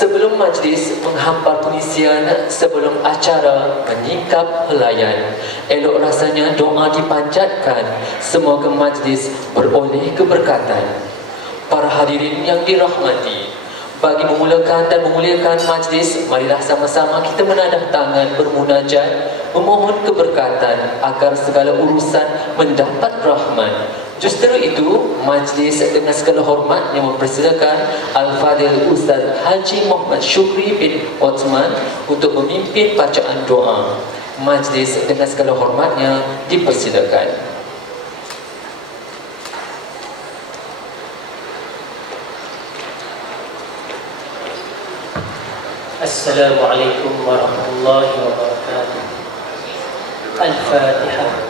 Sebelum majlis menghampar pengisian, sebelum acara menyingkap helaian, elok rasanya doa dipanjatkan, semoga majlis beroleh keberkatan. Para hadirin yang dirahmati, bagi memulakan dan memuliakan majlis, marilah sama-sama kita menadah tangan bermunajat, memohon keberkatan agar segala urusan mendapat rahmat. Justru itu, majlis dengan segala hormatnya mempersilakan Al-Fadhil Ustaz Haji Muhammad Syukri bin Othman untuk memimpin bacaan doa. Majlis dengan segala hormatnya dipersilakan. Assalamualaikum warahmatullahi wabarakatuh. Al-Fatihah.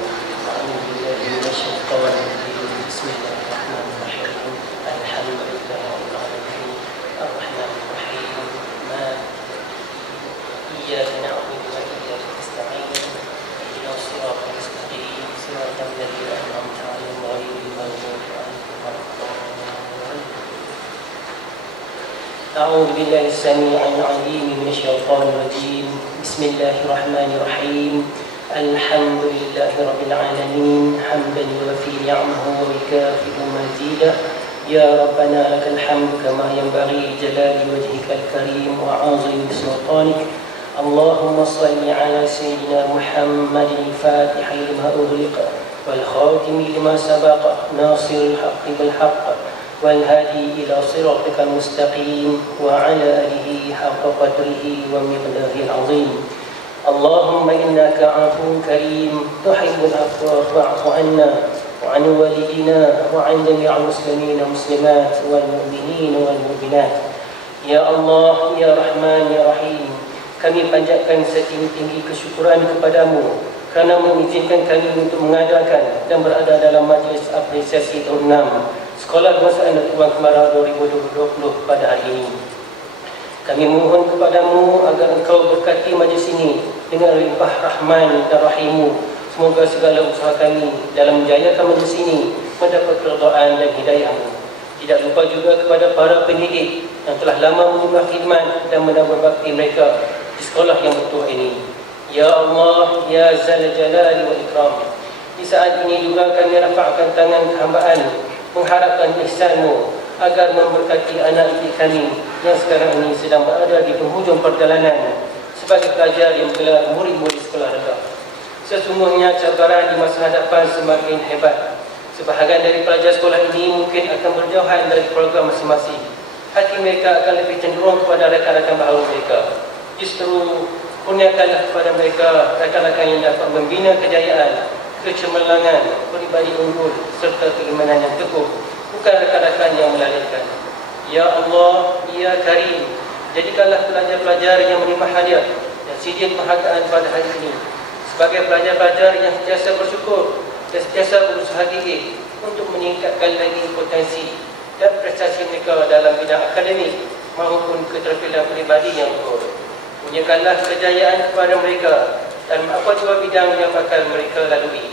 أعوذ بالله السميع العليم من الشيطان الرجيم. بسم الله الرحمن الرحيم. الحمد لله رب العالمين حمدا يوفي نعمه ويكافئ مزيدا. يا ربنا لك الحمد كما ينبغي لجلال وجهك الكريم وعظيم سلطانك. اللهم صل على سيدنا محمد الفاتح لما أغلق والخاتم لما سبق ناصر الحق بالحق والهادي إلى صراطك المستقيم وعلى آله حق قدره ومقداره العظيم. اللهم إنك عفو كريم تحب العفو فاعف عنا وعن والدينا وعن جميع المسلمين والمسلمات والمؤمنين والمؤمنات. Ya Allah, Ya Rahman, Ya Rahim, kami panjatkan setinggi-tinggi kesyukuran kepadamu kerana mengizinkan kami untuk mengadakan dan berada dalam majlis apresiasi tahun 6 Sekolah Kebangsaan Datuk Tuan Kemarau 2020 pada hari ini. Kami mohon kepadamu agar engkau berkati majlis ini dengan limpah rahman dan rahimu. Semoga segala usaha kami dalam menjayakan majlis ini mendapat keridaan dan hidayahmu. Tidak lupa juga kepada para pendidik yang telah lama menyembah khidmat dan menambah bakti mereka di sekolah yang bertuah ini. Ya Allah, Ya Zal Jalali wal Ikram, di saat ini juga kami rafa'kan tangan kehambaan mengharapkan ihsan-Mu agar memberkati anak didik kami yang sekarang ini sedang berada di penghujung perjalanan sebagai pelajar yang bergelar murid-murid sekolah rendah. Sesungguhnya cabaran di masa hadapan semakin hebat. Sebahagian dari pelajar sekolah ini mungkin akan berjauhan dari program masing-masing. Hati mereka akan lebih cenderung kepada rakan-rakan baharu mereka. Justru kurniakanlah kepada mereka rakan-rakan yang dapat membina kejayaan, kecemerlangan, peribadi unggul serta keimanan yang teguh, bukan rakan-rakan yang melalaikan. Ya Allah, Ya Karim, jadikanlah pelajar-pelajar yang menerima hadiah dan sidir penghargaan pada hari ini sebagai pelajar-pelajar yang sentiasa bersyukur dan sentiasa berusaha gigih untuk meningkatkan lagi potensi dan prestasi mereka dalam bidang akademik maupun keterampilan peribadi yang luhur. Kurniakanlah kejayaan kepada mereka dan apa jua bidang yang bakal mereka lalui.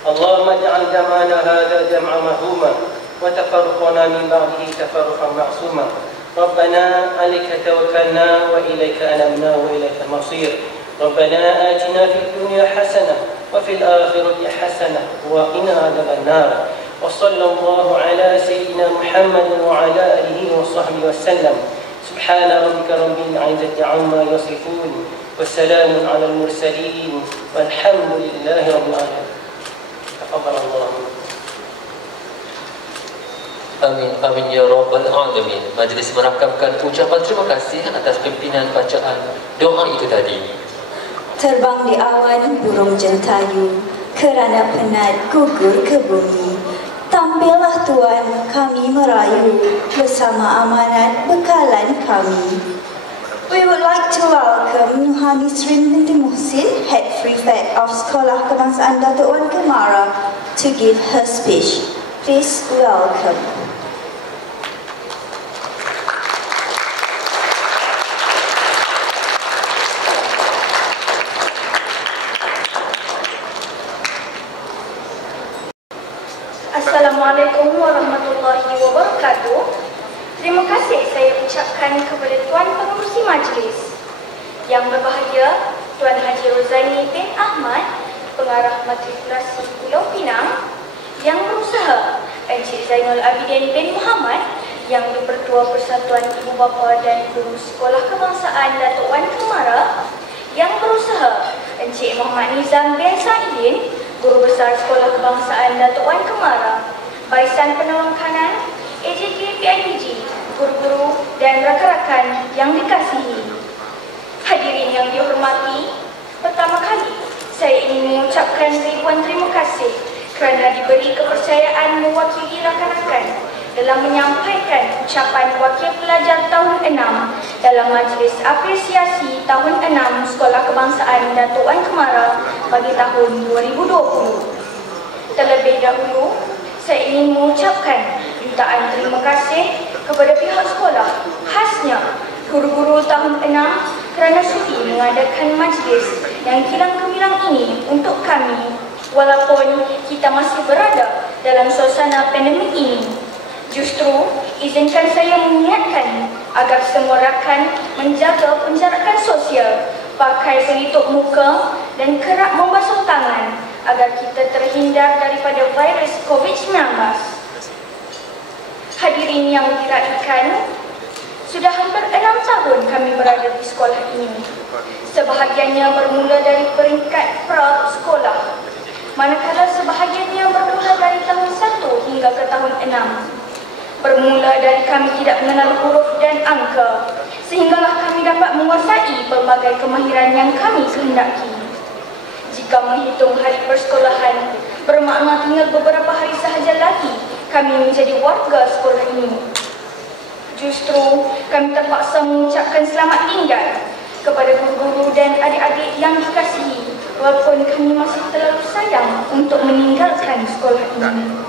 Allahumma ja'al jam'ana hadha jam'a mahuma wa tafarruqana min ba'dihi tafarruqan ma'suma. Rabbana 'alaika tawakkalna wa ilaika anabna wa ilaikal masir. Rabbana atina fid dunya hasanah wa fil akhirati hasanah wa qina adzaban nar. Wa sallallahu ala sayyidina Muhammadin wa ala alihi wa sahbihi wasallam. Subhana rabbika rabbil 'izzati 'amma yasifun. والسلام على المرسلين والحمد لله رب العالمين. تفضل الله. Amin, amin ya Rabbal Alamin. Majlis merakamkan ucapan terima kasih atas pimpinan bacaan doa itu tadi. Terbang di awan burung jentayu, kerana penat gugur ke bumi. Tampillah Tuan kami merayu, bersama amanat bekalan kami. We would like to welcome Nuhani Sri Binti Muhsin, Head Prefect of Sekolah Kebangsaan Datuk Wan Kemara, to give her speech. Please welcome. Assalamualaikum warahmatullahi wabarakatuh. Terima kasih saya ucapkan perkenalkan kepada Tuan Pengerusi Majlis. Yang berbahagia, Tuan Haji Rozaini bin Ahmad, Pengarah Matrikulasi Pulau Pinang. Yang berusaha, Encik Zainul Abidin bin Muhammad, yang di-Pertua Persatuan Ibu Bapa dan Guru Sekolah Kebangsaan Datuk Wan Kemara. Yang berusaha, Encik Muhammad Nizam bin Saidin, Guru Besar Sekolah Kebangsaan Datuk Wan Kemara. Barisan Penolong Kanan, AJK PIPG, guru-guru dan rakan-rakan yang dikasihi. Hadirin yang dihormati, pertama kali saya ingin mengucapkan ribuan terima kasih kerana diberi kepercayaan mewakili rakan-rakan dalam menyampaikan ucapan Wakil Pelajar Tahun 6 dalam Majlis Apresiasi Tahun 6 Sekolah Kebangsaan Datuk Wan Kemara bagi tahun 2020. Terlebih dahulu, saya ingin mengucapkan jutaan terima kasih kepada pihak sekolah, khasnya guru-guru tahun 6 kerana sudi mengadakan majlis yang kilang gemilang ini untuk kami walaupun kita masih berada dalam suasana pandemik ini. Justru, izinkan saya mengingatkan agar semua rakan menjaga penjarakan sosial, pakai pelitup muka dan kerap membasuh tangan agar kita terhindar daripada virus COVID-19. Hadirin yang diraikan, sudah hampir 6 tahun kami berada di sekolah ini. Sebahagiannya bermula dari peringkat pra-sekolah, manakala sebahagiannya bermula dari tahun 1 hingga ke tahun 6. Bermula dari kami tidak mengenal huruf dan angka, sehinggalah kami dapat menguasai pelbagai kemahiran yang kami kehendaki. Jika menghitung hari persekolahan, bermakna tinggal beberapa hari sahaja lagi kami menjadi warga sekolah ini. Justru, kami terpaksa mengucapkan selamat tinggal kepada guru-guru dan adik-adik yang dikasihi, walaupun kami masih terlalu sayang untuk meninggalkan sekolah ini.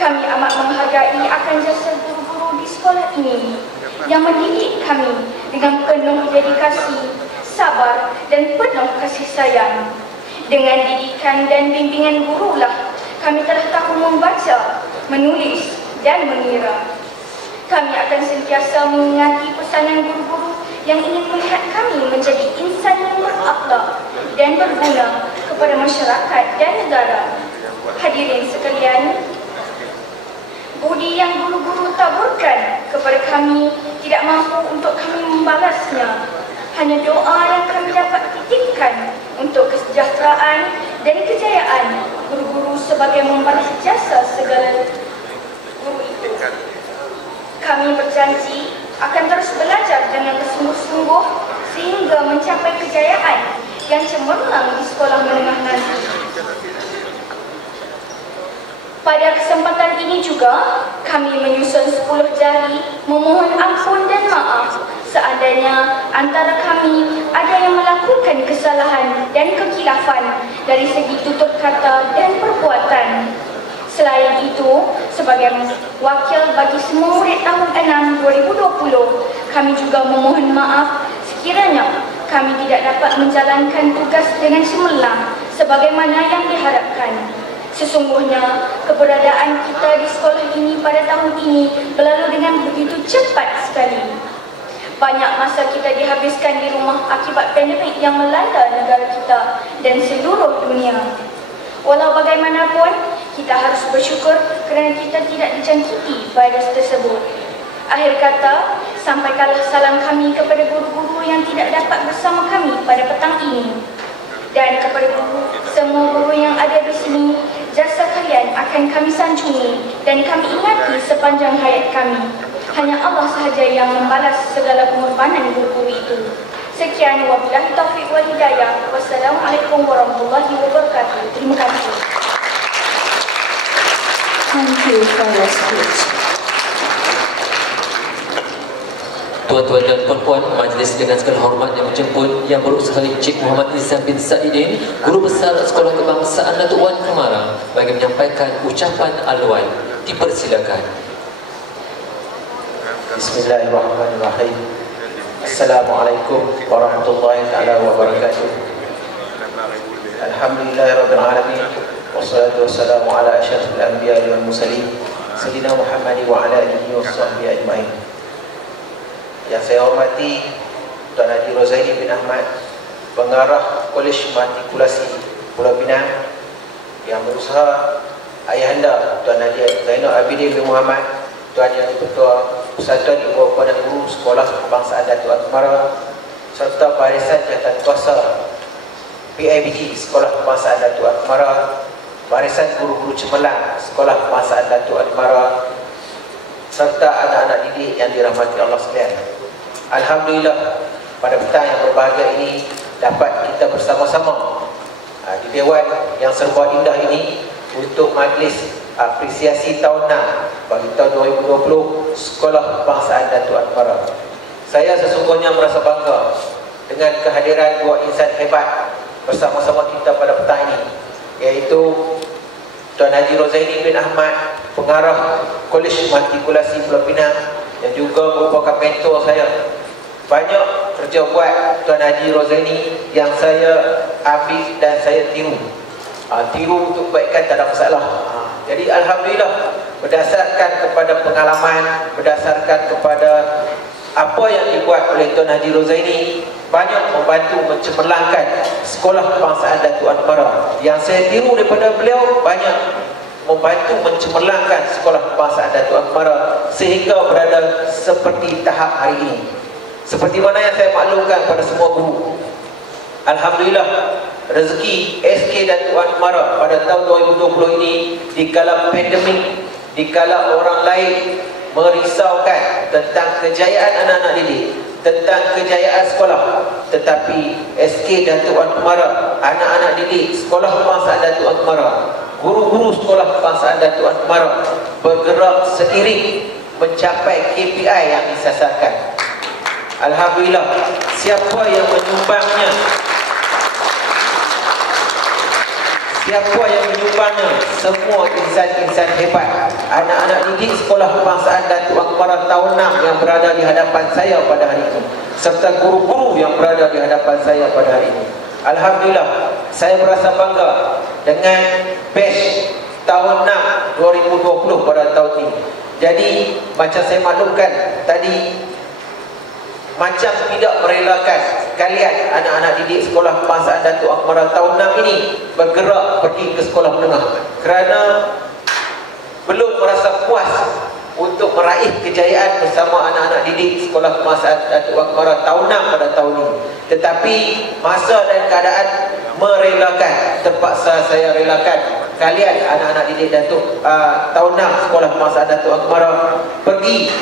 Kami amat menghargai akan jasa guru-guru di sekolah ini yang mendidik kami dengan penuh dedikasi, sabar dan penuh kasih sayang. Dengan didikan dan bimbingan gurulah kami telah tahu membaca, menulis dan mengira. Kami akan sentiasa mengingati pesanan guru-guru yang ingin melihat kami menjadi insan yang berakhlak dan berguna kepada masyarakat dan negara. Hadirin sekalian, budi yang guru-guru taburkan kepada kami tidak mampu untuk kami membalasnya. Hanya doa yang kami dapat titipkan untuk kesejahteraan dan kejayaan guru-guru sebagai membalas jasa segala guru itu. Kami berjanji akan terus belajar dengan bersungguh-sungguh sehingga mencapai kejayaan yang cemerlang di sekolah menengah nanti. Pada kesempatan ini juga, kami menyusun 10 jari memohon ampun dan maaf seandainya antara kami ada yang melakukan kesalahan dan kekhilafan dari segi tutur kata dan perbuatan. Selain itu, sebagai wakil bagi semua murid tahun 6 2020, kami juga memohon maaf sekiranya kami tidak dapat menjalankan tugas dengan cemerlang sebagaimana yang diharapkan. Sesungguhnya, keberadaan kita di sekolah ini pada tahun ini berlalu dengan begitu cepat sekali. Banyak masa kita dihabiskan di rumah akibat pandemik yang melanda negara kita dan seluruh dunia. Walau bagaimanapun, kita harus bersyukur kerana kita tidak dijangkiti virus tersebut. Akhir kata, sampaikanlah salam kami kepada guru-guru yang tidak dapat bersama kami pada petang ini. Dan kepada guru, semua guru yang ada di sini, jasa kalian akan kami sanjungi dan kami ingati sepanjang hayat kami. Hanya Allah sahaja yang membalas segala pengorbanan guru-guru itu. Sekian, wabillahi taufiq wal hidayah. Wassalamualaikum warahmatullahi wabarakatuh. Terima kasih. Thank you for your speech. Tuan-tuan dan puan-puan, majlis dengan segala hormat yang menjemput yang berusaha Encik Muhammad Nizam bin Saidin, Guru Besar Sekolah Kebangsaan Datuk Wan Kemara, bagi menyampaikan ucapan alwan. Dipersilakan. Bismillahirrahmanirrahim. Assalamualaikum warahmatullahi taala wabarakatuh. Alhamdulillahirabbil alamin. Wassalatu wassalamu ala asyrafil anbiya'i wal mursalin sayyidina Muhammad wa ala alihi washabbihi ajmain. Yang saya hormati Tuan Haji Rozaini bin Ahmad, Pengarah Kolej Matrikulasi Pulau Pinang, yang berusaha ayahanda Tuan Haji Zainal Abidin bin Muhammad, Tuan Yang Ketua Persatuan Ibu Bapa dan Guru Sekolah Kebangsaan Datuk Akmara, serta barisan jawatankuasa PIBG Sekolah Kebangsaan Datuk Akmara, barisan guru-guru cemerlang Sekolah Kebangsaan Datuk Akmara, serta anak-anak didik yang dirahmati Allah sekalian. Alhamdulillah, pada petang yang berbahagia ini dapat kita bersama-sama di Dewan yang serba indah ini untuk majlis apresiasi tahunan bagi tahun 2020 Sekolah Kebangsaan Datuk Akmara. Saya sesungguhnya merasa bangga dengan kehadiran dua insan hebat bersama-sama kita pada petang ini, iaitu Tuan Haji Rozaini bin Ahmad, Pengarah Kolej Matrikulasi Pulau Pinang, yang juga merupakan mentor saya. Banyak kerja buat Tuan Haji Rozaini yang saya ambil dan saya tiru. Tiru untuk kebaikan tak ada masalah. Jadi Alhamdulillah, berdasarkan kepada pengalaman, berdasarkan kepada apa yang dibuat oleh Tuan Haji Rozaini, banyak membantu mencemerlangkan Sekolah Kebangsaan Datuk Akmara. Yang saya tiru daripada beliau banyak membantu mencemerlangkan Sekolah Kebangsaan Datuk Akmara sehingga berada seperti tahap hari ini. Seperti mana yang saya maklumkan pada semua guru, Alhamdulillah, rezeki SK Datuk Akmara pada tahun 2020 ini, dikala pandemik, dikala orang lain merisaukan tentang kejayaan anak-anak didik, tentang kejayaan sekolah, tetapi SK Datuk Akmara, anak-anak didik Sekolah Kebangsaan Datuk Akmara, guru-guru Sekolah Kebangsaan Datuk Akmara bergerak seiring mencapai KPI yang disasarkan. Alhamdulillah, siapa yang menyumbangnya, semua insan-insan hebat, anak-anak didik Sekolah Kebangsaan Datuk Akmara tahun 6 yang berada di hadapan saya pada hari ini, serta guru-guru yang berada di hadapan saya pada hari ini. Alhamdulillah, saya merasa bangga dengan batch tahun 6 2020 pada tahun ini. Jadi macam saya maklumkan tadi, macam tidak merelakan kalian anak-anak didik Sekolah Kebangsaan Datuk Akmara tahun 6 ini bergerak pergi ke sekolah menengah kerana belum merasa puas untuk meraih kejayaan bersama anak-anak didik Sekolah Kebangsaan Datuk Akmara tahun 6 pada tahun ini. Tetapi masa dan keadaan merelakan, terpaksa saya relakan kalian anak-anak didik Datuk tahun 6 Sekolah Kebangsaan Datuk Akmara pergi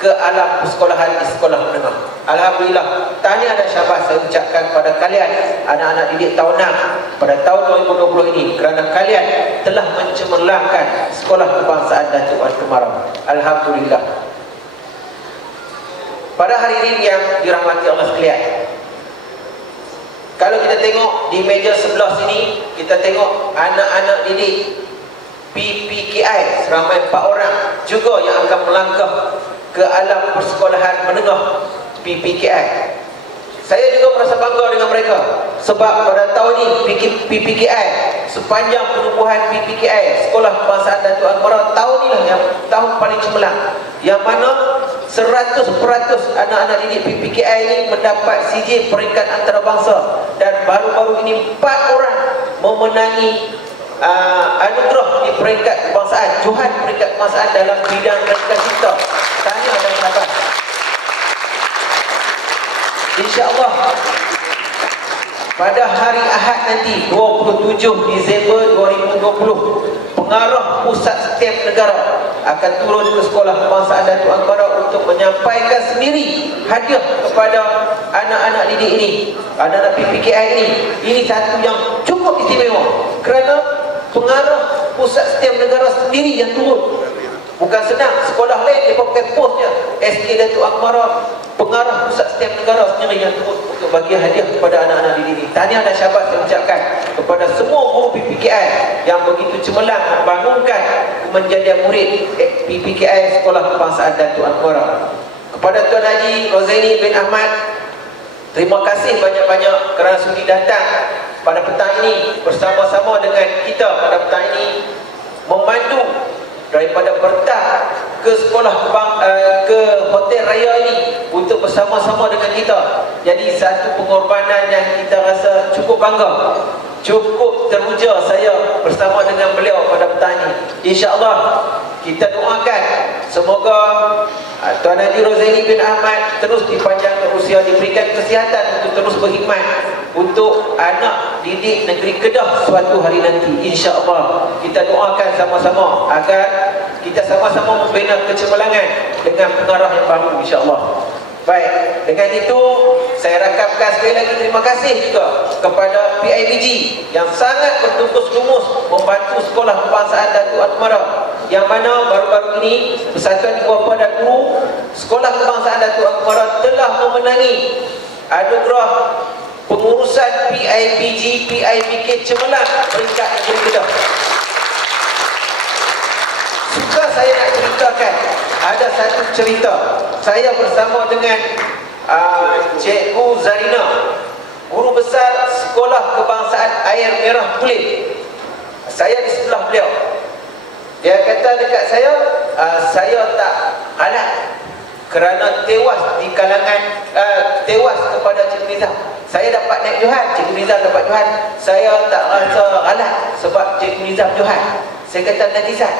ke alam persekolahan di sekolah menengah. Alhamdulillah, tahniah dan syabas saya ucapkan pada kalian anak-anak didik tahun 6 pada tahun 2020 ini kerana kalian telah mencemerlangkan Sekolah Kebangsaan Datuk Akmara. Alhamdulillah. Pada hari ini yang dirahmati Allah sekalian, kalau kita tengok di meja sebelah sini, kita tengok anak-anak didik PPKI seramai 4 orang juga yang akan melangkah ke alam persekolahan menengah PPKI. Saya juga merasa bangga dengan mereka sebab pada tahun ini PPKI, sepanjang penubuhan PPKI Sekolah Kebangsaan Datuk Akmara, tahun inilah yang tahun paling cemerlang, yang mana 100% anak-anak didik PPKI ini mendapat CJ peringkat antarabangsa, dan baru-baru ini 4 orang memenangi anugerah di peringkat kebangsaan, Johan peringkat kebangsaan dalam bidang pendidikan cipta. Tahniah dan syabas. InsyaAllah pada hari Ahad nanti 27 Disember 2020, Pengarah Pusat Setiap Negara akan turun ke Sekolah Kebangsaan Datuk Akmara untuk menyampaikan sendiri hadiah kepada anak-anak didik ini, anak-anak PPKI ini. Ini satu yang cukup istimewa kerana Pengarah Pusat Setiap Negara sendiri yang turun. Bukan senang, sekolah lain dia pakai postnya SK Datuk Akmara, Pengarah Pusat Setiap Negara sendiri yang turun untuk bagi hadiah kepada anak-anak didik ini. Tahniah dan syabas saya ucapkan kepada semua guru PPKI yang begitu cemerlang membangunkan menjadi murid PPKI Sekolah Kebangsaan Datuk Akmara. Kepada Tuan Haji Rozaini bin Ahmad, terima kasih banyak-banyak kerana sudi datang pada petang ini bersama-sama dengan kita pada petang ini, memandu daripada bertah ke ke hotel raya ini untuk bersama-sama dengan kita. Jadi satu pengorbanan yang kita rasa cukup bangga, cukup teruja saya bersama dengan beliau pada petang ini. InsyaAllah kita doakan semoga Tuan Haji Rozaini bin Ahmad terus dipanjangkan usia, diberikan kesihatan untuk terus berkhidmat untuk anak didik negeri Kedah suatu hari nanti. InsyaAllah kita doakan sama-sama agar kita sama-sama membina kecemerlangan dengan pengarah yang baru, insyaAllah. Baik, dengan itu saya rakamkan sekali lagi terima kasih juga kepada PIBG yang sangat bertungkus lumus membantu Sekolah Kebangsaan Datuk Akmara, yang mana baru-baru ini Persatuan Ibu Bapa dan Guru Sekolah Kebangsaan Datuk Akmara telah memenangi anugerah pengurusan PIBG PIBK Cemerlang peringkat negeri Kedah. Suka saya nak ceritakan, ada satu cerita saya bersama dengan Cikgu Zarina, guru besar Sekolah Kebangsaan Air Merah Kulit. Saya di sebelah beliau. Dia kata dekat saya, saya tak halal kerana tewas di kalangan tewas kepada Cikgu Nizam. Saya dapat naik Johan, Cikgu Nizam dapat Johan. Saya tak rasa halal sebab Cikgu Nizam Johan. Saya kata netizen,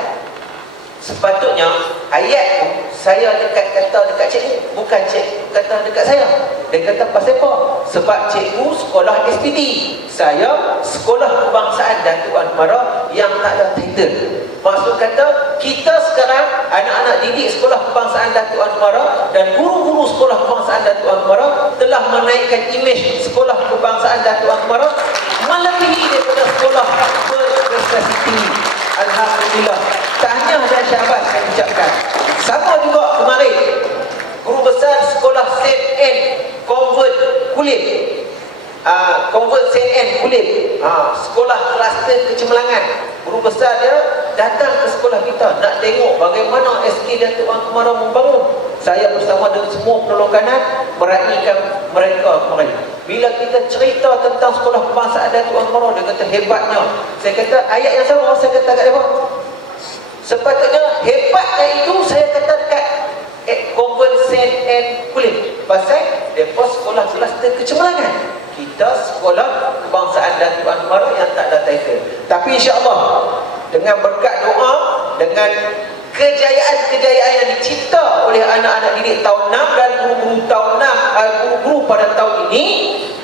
sepatutnya ayat tu saya kata dekat cikgu, bukan cikgu kata dekat saya. Dia kata pasal apa? Sebab cikgu sekolah SPD, saya sekolah kebangsaan Datuk Akmara yang tak ada title. Maksud kata kita sekarang anak-anak didik sekolah kebangsaan Datuk Akmara dan guru-guru sekolah kebangsaan Datuk Akmara telah menaikkan imej sekolah kebangsaan Datuk Akmara melebihi daripada sekolah berprestasi tinggi. Alhamdulillah. Tahniah dan syahbat saya ucapkan. Sama juga kemarin guru besar sekolah Saint Anne Convent Kulim, Convent Saint Anne Kulim, sekolah kluster kecemerlangan. Guru besar dia datang ke sekolah kita nak tengok bagaimana SK Datuk Akmara membangun. Saya bersama dengan semua penolong kanan meraihkan mereka kemarin. Bila kita cerita tentang sekolah kebangsaan Datuk Akmara, dia kata hebatnya. Saya kata ayat yang sama saya kata kat dia. Sepatutnya hebatnya itu saya kata dekat Convent Saint Anne Kulim. Pasal mereka sekolah kluster kecemerlangan. Kita sekolah kebangsaan Datuk Akmara yang tak ada title. Tapi insyaAllah dengan berkat doa, dengan kejayaan-kejayaan yang dicipta oleh anak-anak didik tahun 6 dan guru-guru tahun 6, guru-guru pada tahun ini,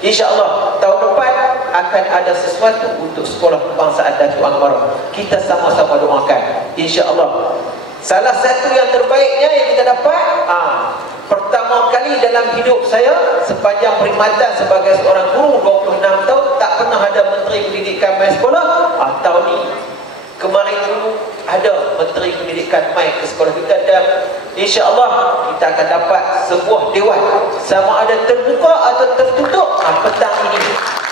insyaAllah tahun depan akan ada sesuatu untuk sekolah kebangsaan Datuk Akmara. Kita sama-sama doakan, insyaAllah. Salah satu yang terbaiknya yang kita dapat, pertama kali dalam hidup saya sepanjang perkhidmatan sebagai seorang guru 26 tahun tak pernah ada Menteri Pendidikan mai sekolah. Tahun ni kemarin dulu ada Menteri Pendidikan mai ke sekolah kita dan insya-Allah kita akan dapat sebuah dewan sama ada terbuka atau tertutup petang ini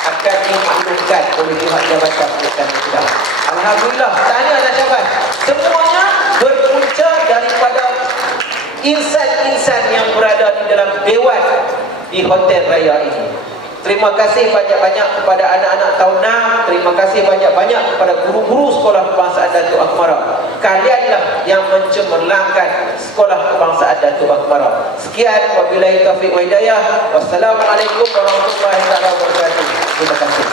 akan dimaklumkan oleh pihak Jabatan Pendidikan kita. Alhamdulillah, tahniah dan syahbat. Semuanya berpunca daripada insan-insan yang berada di dalam dewan di Hotel Raya ini. Terima kasih banyak-banyak kepada anak-anak tahun 6. Terima kasih banyak-banyak kepada guru-guru Sekolah Kebangsaan Datuk Akmara. Kalianlah yang mencemerlangkan Sekolah Kebangsaan Datuk Akmara. Sekian, wabillahi taufiq wa hidayah. Wassalamualaikum warahmatullahi wabarakatuh. Terima kasih.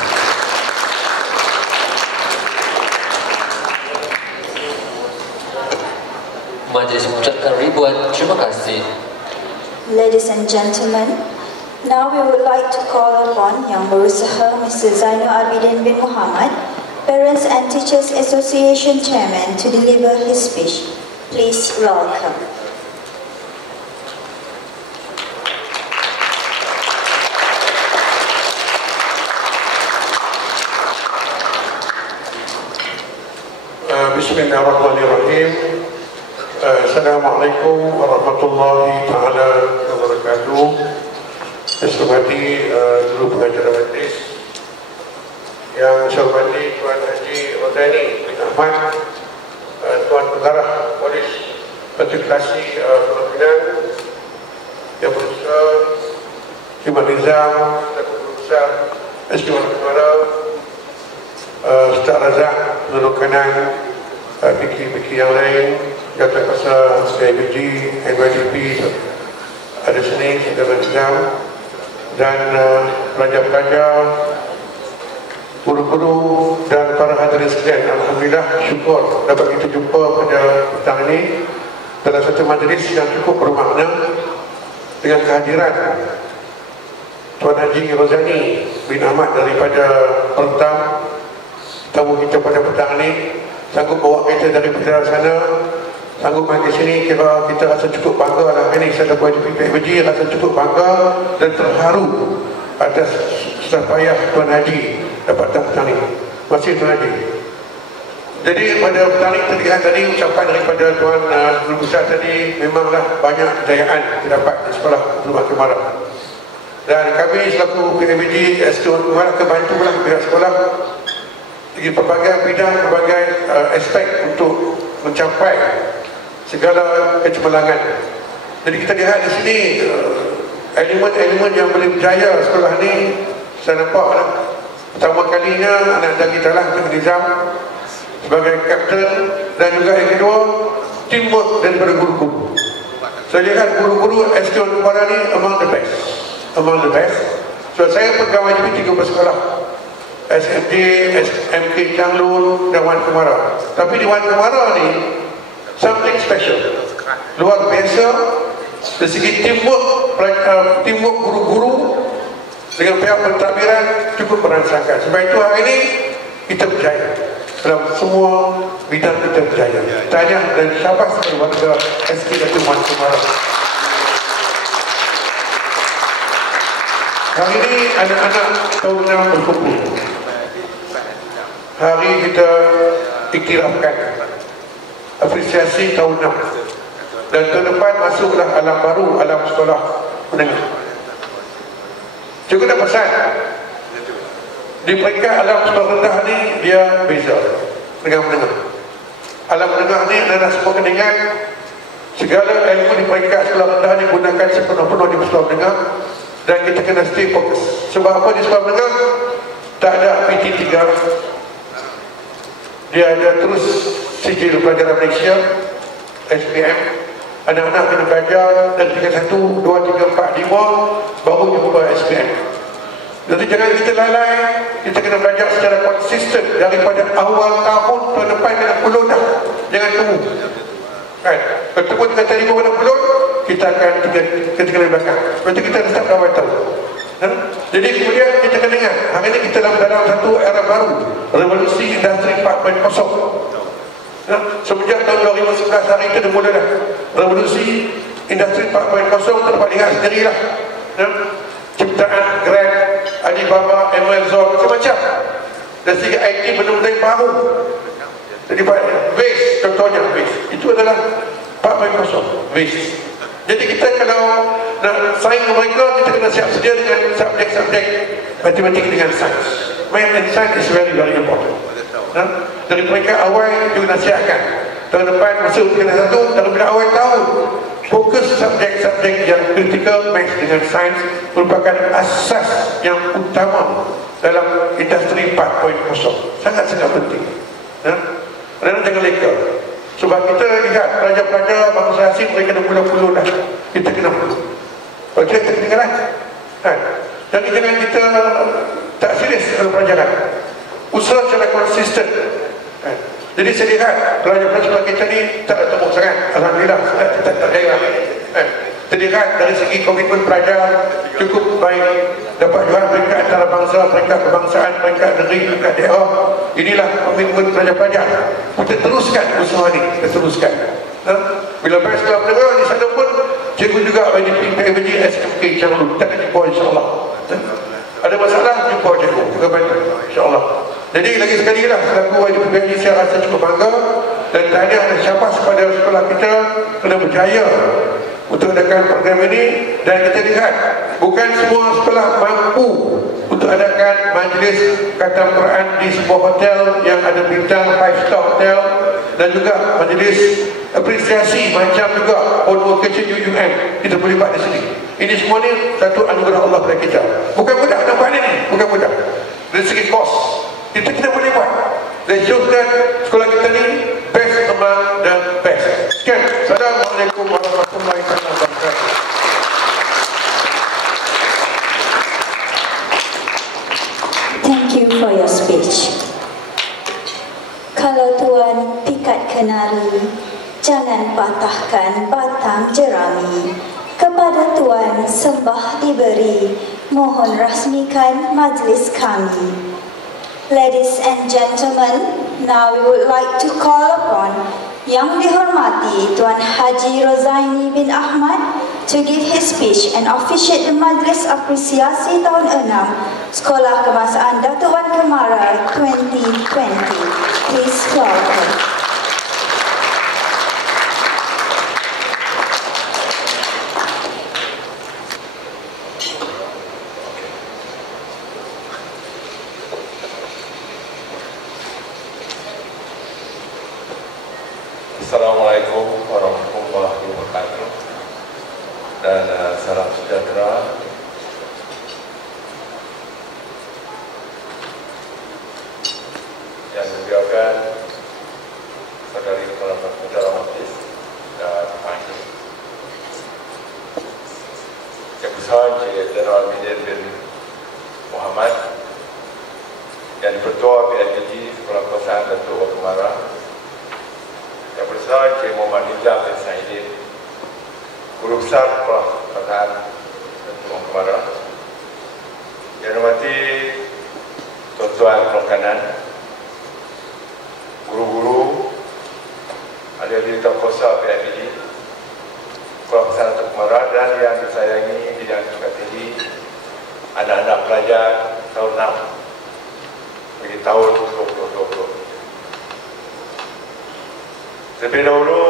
Majlis mengucapkan ribuan terima kasih. Ladies and gentlemen, now we would like to call upon Yang Berusaha Mr. Zainul Abidin bin Muhammad, Parents and Teachers Association Chairman, to deliver his speech. Please welcome. Bismillahirrahmanirrahim. Assalamualaikum warahmatullahi taala wabarakatuh. Saya hormati guru pengajar majlis, yang saya hormati Tuan Haji Rozaini bin Ahmad, Tuan Pengarah Polis Matrikulasi Pulau Pinang, Yang Berusaha Cikgu Nizam, Datuk Guru Besar SK Akmara, Ustaz Razak, penolong kanan, fikir-fikir yang lain, Jabatan Kuasa CIBG, NYDP, ada seni, saudara Islam, dan pelajar-pelajar, guru-guru dan para hadirin sekalian. Alhamdulillah, syukur dapat kita jumpa pada petang ini dalam satu majlis yang cukup bermakna dengan kehadiran Tuan Haji Rozani bin Ahmad daripada Pertam. Tamu kita pada petang ini sanggup bawa kita daripada sana, sanggup main ke sini. Kira kita rasa cukup bangga lah. Ini saya dapat PBG, rasa cukup bangga dan terharu atas susah payah Tuan Haji dapat petang ini. Terima kasih Tuan Haji. Jadi pada petang ini terlihat tadi ucapan daripada Tuan Guru Besar tadi, memanglah banyak kejayaan terdapat di sekolah Rumah Kemarah. Dan kami selaku PBG Tuan Kemarah kebantulah pihak sekolah di pelbagai bidang, pelbagai aspek untuk mencapai segala kecemerlangan. Jadi kita lihat di sini elemen-elemen yang boleh berjaya sekolah ni. Saya nampak pertama kalinya anak-anak kita lah Tuan Nizam sebagai kapten, dan juga yang kedua teamwork daripada guru-guru. Saya lihat guru-guru Tuan Kemarah ni among the best. So saya pegawai di 3 sekolah, SMJ, SMK Changlun dan Wan Kemarah. Tapi di Wan Kemarah ni something special, luar biasa dari segi teamwork guru-guru dengan pihak pentadbiran cukup merasakan. Sebab itu hari ini kita berjaya dalam semua bidang, kita berjaya. Tanya dan syabas kepada warga SK Datuk Wan Kemarah. Hari ini anak-anak tahun 6 berkumpul. Hari kita iktirafkan apresiasi tahun 6, dan tahun depan masuklah alam baru, alam sekolah menengah. Cikgu dah pesan di peringkat alam sekolah rendah ni dia beza dengan menengah. Alam menengah ni adalah semua kena ingat, segala ilmu di peringkat sekolah rendah ni gunakan sepenuh-penuh di sekolah menengah, dan kita kena stay fokus. Sebab apa di sekolah menengah tak ada PT3, dia ada terus sijil pelajaran Malaysia SPM. Anak-anak kena belajar dan tinggal 1, 2, 3, 4, 5 baru jumpa SPM. Jadi jangan kita lalai, kita kena belajar secara konsisten daripada awal tahun. Tahun depan kena pulun dah, jangan tunggu kan. Bertemu dengan telefon kena pulun, kita akan ketinggalan belakang. Sebab itu kita start awal tahun. Jadi kemudian kita kena ingat, hari ini kita dalam satu era baru, revolusi industri 4.0. Semenjak tahun 2011 hari itu dah mula dah revolusi industri 4.0. Kita dapat lihat sendirilah ciptaan Grab, Alibaba, Amazon, macam-macam. Dan segi IT benda-benda yang baru. Jadi waste, contohnya waste, itu adalah 4.0 waste. Jadi kita kalau nak saing dengan mereka, kita kena siap sedia dengan subjek-subjek matematik dengan sains. Math and science is very important. Dari peringkat awal juga nasihatkan tahun depan masuk tingkatan 1, daripada awal tahun fokus subjek-subjek yang kritikal. Math dengan sains merupakan asas yang utama dalam industri 4.0. Sangat-sangat penting. Kerana jangan leka. Sebab kita lihat pelajar-pelajar bangsa asing, mereka dah puluh-puluh dah. Kita kena puluh. Kalau kita ketinggalan kan? Jadi jangan kita tak serius dalam pelajaran. Usaha secara konsisten kan? Jadi saya lihat pelajar-pelajar kita ni tak ada tembok sangat. Alhamdulillah, tak ada kan? Terlihat dari segi komitmen pelajar cukup baik. Dapat jual peringkat antarabangsa, peringkat kebangsaan, peringkat negeri, peringkat daerah. Inilah komitmen pelajar-pelajar. Kita teruskan usaha ni, kita teruskan. Bila best sekolah menengah di sana pun cikgu juga bagi PBG SMK Changlun. Kita akan jumpa insyaAllah. Ada masalah, jumpa cikgu, kita bantu insyaAllah. Jadi lagi sekali lah, selaku wajib PBG saya rasa cukup bangga dan tahniah dan syabas kepada sekolah kita kena berjaya untuk adakan program ini. Dan kita lihat bukan semua sekolah mampu untuk adakan majlis khatam Quran di sebuah hotel yang ada bintang 5-star hotel, dan juga majlis apresiasi macam juga on occasion UUM kita boleh buat di sini. Ini semua ni satu anugerah Allah kepada kita. Bukan mudah nampak ni, bukan mudah. Dari segi kos kita boleh buat. Dan showkan sekolah kita ni best among the best. Sekian. Assalamualaikum warahmatullahi wabarakatuh. Thank you for your speech. Kalau Tuan pikat kenari, jangan patahkan batang jerami. Kepada Tuan sembah diberi, mohon rasmikan majlis kami. Ladies and gentlemen, now we would like to call upon Yang Dihormati Tuan Haji Rozaini bin Ahmad to give his speech and officiate the Majlis Apresiasi tahun 6 Sekolah Kebangsaan Datuk Wan Kemara 2020. Please welcome. Assalamualaikum warahmatullahi wabarakatuh dan salam sejahtera. Yang dimuliakan saudari Kepala Pembina Majlis dan Hakim Yang Besar Encik Jeneral Midin bin Muhammad, Yang Dipertua PIBG Sekolah Kebangsaan Datuk Wan Kemara, Yang Besar Encik Muhammad Nizam bin Saidin, Guru Besar Sekolah Kebangsaan Datuk Wan Kemara, yang hormati tuan-tuan perkanan, guru-guru, ahli-ahli taukosa PIBG Sekolah Kebangsaan Datuk Wan Kemara, dan yang disayangi bidang tinggi anak-anak pelajar tahun 6 bagi tahun 2020. Terlebih dahulu,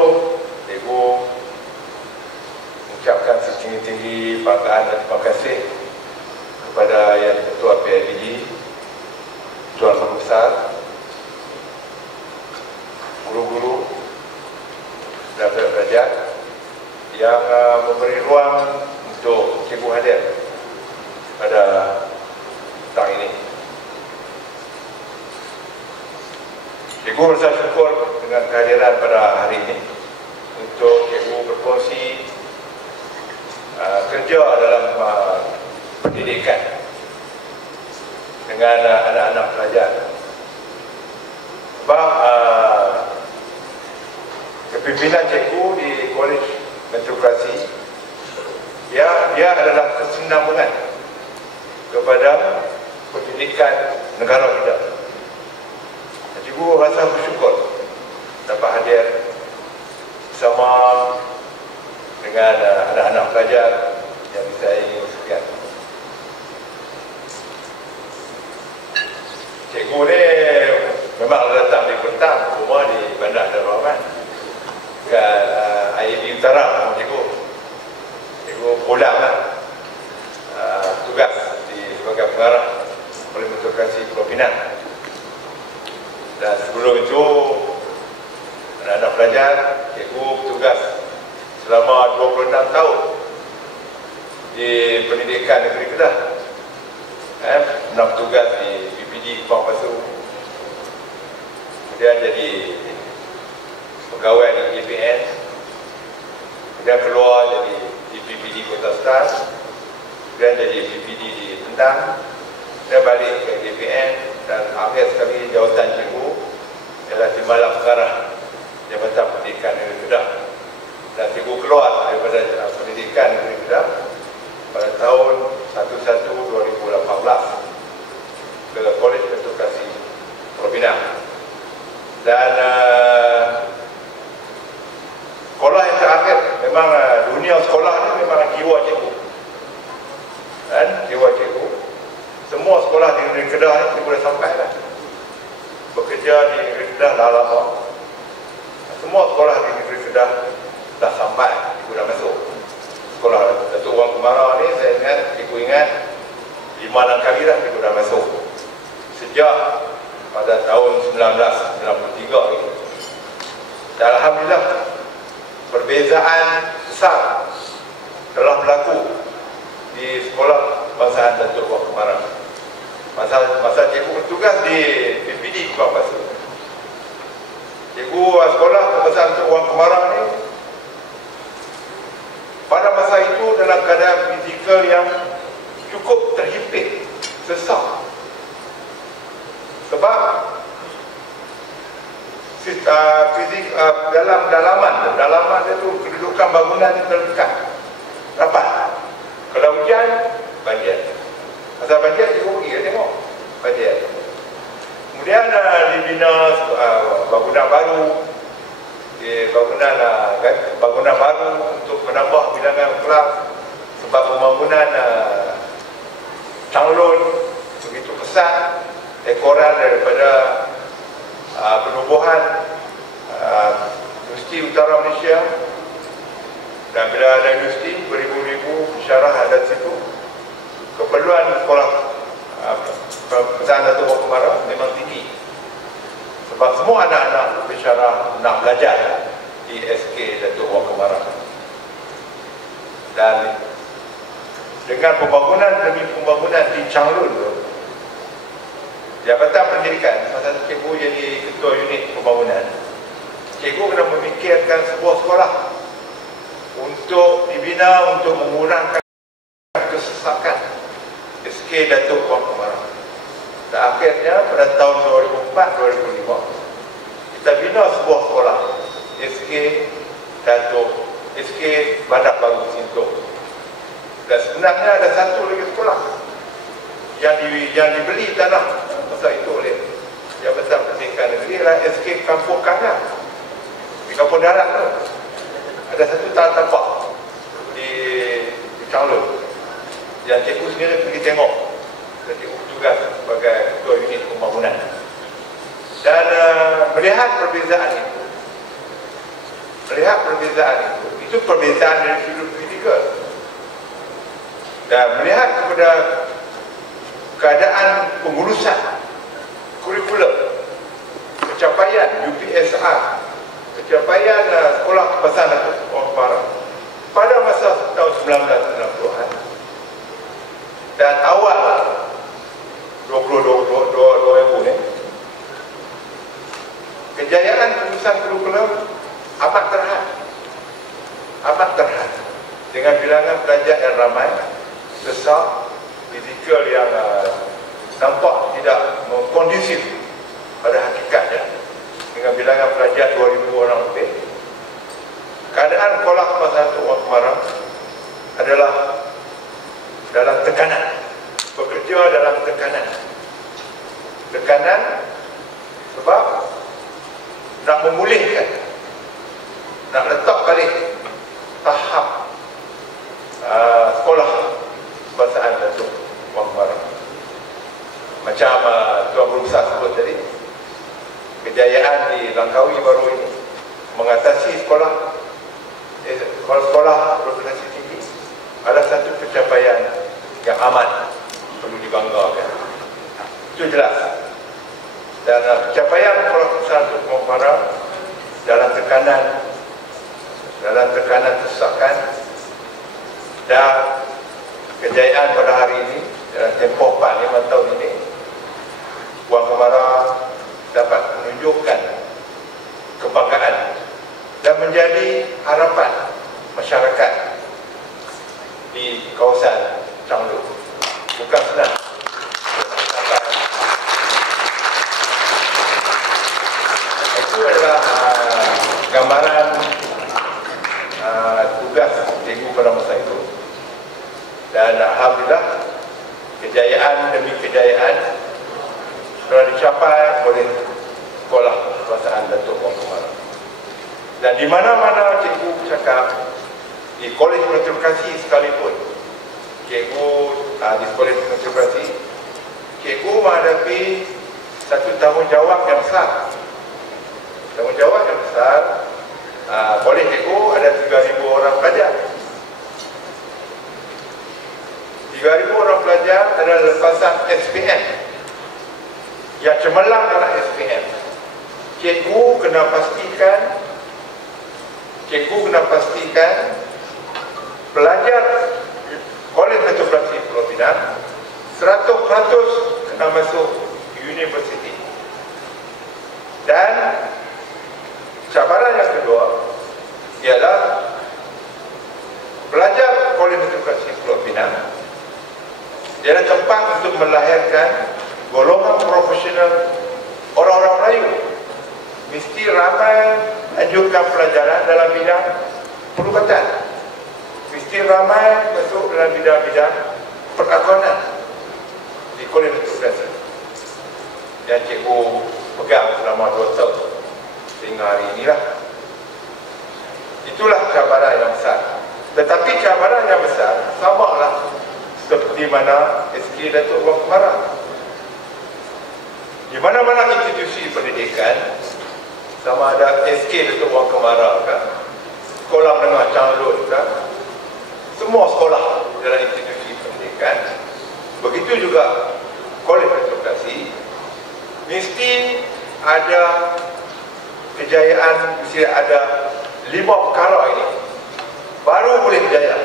Ibu mengucapkan setinggi-tinggi banggaan dan terima kasih kepada Yang Ketua PIBG, Tuan Guru Besar, guru-guru dan pelajar yang memberi ruang untuk cikgu hadir pada petang ini. Cikgu merasa syukur dengan kehadiran pada hari ini untuk cikgu berkongsi kerja dalam pendidikan dengan anak-anak pelajar. Sebab kepimpinan cikgu di Kolej Metrokrasi, dia adalah kesinambungan kepada pendidikan negara kita. Cikgu rasa bersyukur dapat hadir bersama dengan anak-anak pelajar yang disayangi sekalian. Cikgu ni memang datang di petang, rumah di Bandar Darul Rahman kat IAB Utara. Cikgu pulanglah tugas sebagai pengarah oleh Metrokrasi Pulau Pinang. Dan sebelum itu, anak-anak pelajar, cikgu bertugas selama 26 tahun di pendidikan negeri Kedah. Pernah bertugas di BPD Kupang Pasu, kemudian jadi pegawai di JPN, kemudian keluar jadi di BPD Kota Star, kemudian jadi BPD di Pentang, dan balik ke JPN, dan akhir sekali jawatan cikgu ialah Timbalan Pengarah Jabatan Pendidikan Negeri Kedah. Dan cikgu keluar daripada pendidikan Negeri Kedah pada tahun 1/1/2018 ke Kolej Metrokrasi Pulau Pinang. Dan sekolah yang terakhir, memang dunia sekolah ni memang jiwa cikgu. Dan jiwa cikgu, semua sekolah di negeri Kedah ni cikgu dah sampai dah. Bekerja di negeri Kedah dah lama. Semua sekolah di negeri Kedah dah sampai, cikgu dah masuk. Sekolah Datuk Wan Kemara ni saya ingat, cikgu ingat 5-6 kali dah cikgu dah masuk. Sejak pada tahun 1993 ini. Dan alhamdulillah, perbezaan besar telah berlaku di Sekolah Kebangsaan Datuk Wan Kemara. Masa cikgu bertugas di BPD Kupang Pasu, cikgu sekolah Kebangsaan Datuk Wan Kemara ni dalam keadaan fizikal yang cukup terhimpit, sesak. Sebab dalam dalaman itu kedudukan bangunan itu terdekat, rapat. Kalau hujan, banjir. Asal banjir, cikgu pergi tengok banjir. Kemudian dibina bangunan baru, bangunan baru untuk menambah bilangan kelas, sebab pembangunan Changlun begitu pesat, ekoran daripada penubuhan Universiti Utara Malaysia, dan bila ada universiti beribu-ribu pensyarah ada di situ, keperluan sekolah Pesantren Datuk Wang Kemara memang tinggi, sebab semua anak-anak pensyarah nak belajar di SK Datuk Wang Kemara. Dan dengan pembangunan demi pembangunan di Changlun tu, Jabatan Pendidikan, masa cikgu jadi ketua unit pembangunan, cikgu kena memikirkan sebuah sekolah untuk dibina untuk mengurangkan kesesakan SK Datuk Wang Kemara. Dan akhirnya pada tahun 2004-2005 kita bina sebuah sekolah SK Badak Baru Sintok. Dan sebenarnya ada satu lagi sekolah yang dibeli tanah masa itu oleh Jabatan Pendidikan Negeri, adalah SK Kampung Kangan di Kampung Darat tu. Ada satu tanah tapak di Changlun yang cikgu sendiri pergi tengok, cikgu tugas sebagai ketua unit pembangunan. Dan melihat perbezaan itu perbezaan dari sudut fizikal, dan melihat kepada keadaan pengurusan kurikulum, pencapaian UPSR, pencapaian sekolah Pesantren Datuk Wang Kemara pada masa tahun 1990-an dan awal 2020 ni, kejayaan pengurusan kurikulum amat terhad dengan bilangan pelajar yang ramai, besar, fizikal yang nampak tidak kondusif pada hakikatnya, dengan bilangan pelajar 2,000 orang lebih. Keadaan sekolah Pesantren Datuk Wang Kemara adalah dalam tekanan, bekerja dalam tekanan sebab nak memulihkan, nak letak balik tahap sekolah Pesantren Datuk Wang Kemara. Macam Tuan Guru Besar sebut tadi, kejayaan di Langkawi baru ini mengatasi sekolah berprestasi tinggi adalah satu pencapaian yang amat perlu dibanggakan. Itu jelas. Dan pencapaian sekolah Pesantren Datuk Wang Kemara dalam tekanan kesesakan, dan kejayaan pada hari ini dalam tempoh 4-5 tahun ini, Wang Kemara dapat menunjukkan kebanggaan dan menjadi harapan masyarakat di kawasan Changlun. Bukan senang. Itu adalah gambaran tugas cikgu pada masa itu. Dan alhamdulillah, kejayaan demi kejayaan telah dicapai oleh sekolah Pesantren Datuk Wang Kemara. Dan di mana-mana cikgu cakap, di Kolej Konservasi sekalipun, cikgu di Kolej Konservasi, cikgu menghadapi satu tanggungjawab yang besar. Tanggungjawab yang besar. Kolej cikgu ada 3,000 orang pelajar. 3,000 orang pelajar adalah lepasan SPM. Yang cemerlang adalah SPM. Cikgu kena pastikan pelajar Kolej Konservasi Pulau Pinang 100% kena masuk universiti. Dan cabaran yang kedua ialah pelajar Kolej Ialah tempat untuk melahirkan golongan profesional orang-orang Melayu. Mesti ramai lanjutkan pelajaran dalam bidang perubatan. Mesti ramai masuk dalam bidang-bidang perakonan di Kolej Metropolitan yang cikgu pegang selama 2 tahun sehingga hari inilah. Itulah cabaran yang besar. Tetapi cabaran yang besar samalah seperti mana SK Datuk Wan Kemara. Di mana-mana institusi pendidikan, sama ada SK Datuk Wan Kemara kan, sekolah menengah Changlun kan, semua sekolah dalam institusi pendidikan, begitu juga Kolej Metropolitan, mesti ada kejayaan, mesti ada 5 perkara ini baru boleh berjaya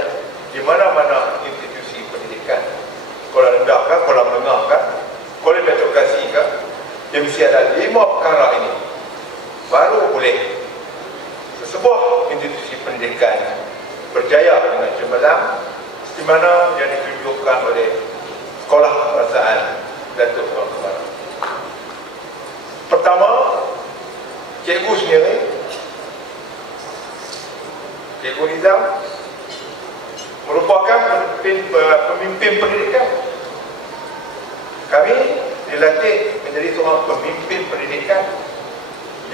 di mana-mana institusi pendidikan, sekolah rendah kan, sekolah menengah kan, Kolej Metropolitan kan. Dia mesti ada 5 perkara ini baru boleh sebuah institusi pendidikan berjaya dengan cemerlang di mana yang ditunjukkan oleh Sekolah Kebangsaan Datuk Wan Kemara. Pertama, cikgu sendiri, Cikgu Nizam merupakan pemimpin pendidikan. Kami dilatih menjadi seorang pemimpin pendidikan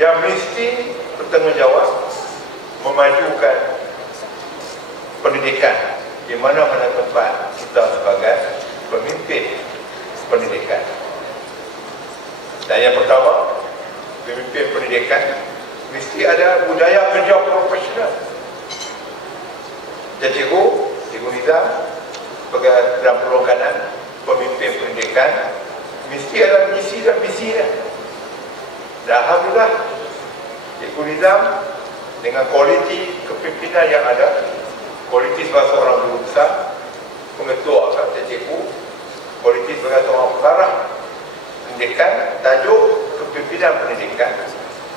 yang mesti bertanggungjawab memajukan pendidikan di mana-mana tempat kita sebagai pemimpin pendidikan. Dan yang pertama, pemimpin pendidikan mesti ada budaya kerja profesional. Dan Cikgu Nizam sebagai dalam perlonggaran pemimpin pendidikan mesti ada misi dan visi dia. Dan alhamdulillah Cikgu Nizam dengan kualiti kepimpinan yang ada, kualiti sebagai seorang guru besar, pengetua kata cikgu, kualiti sebagai seorang pengarah pendidikan, tajuk kepimpinan pendidikan,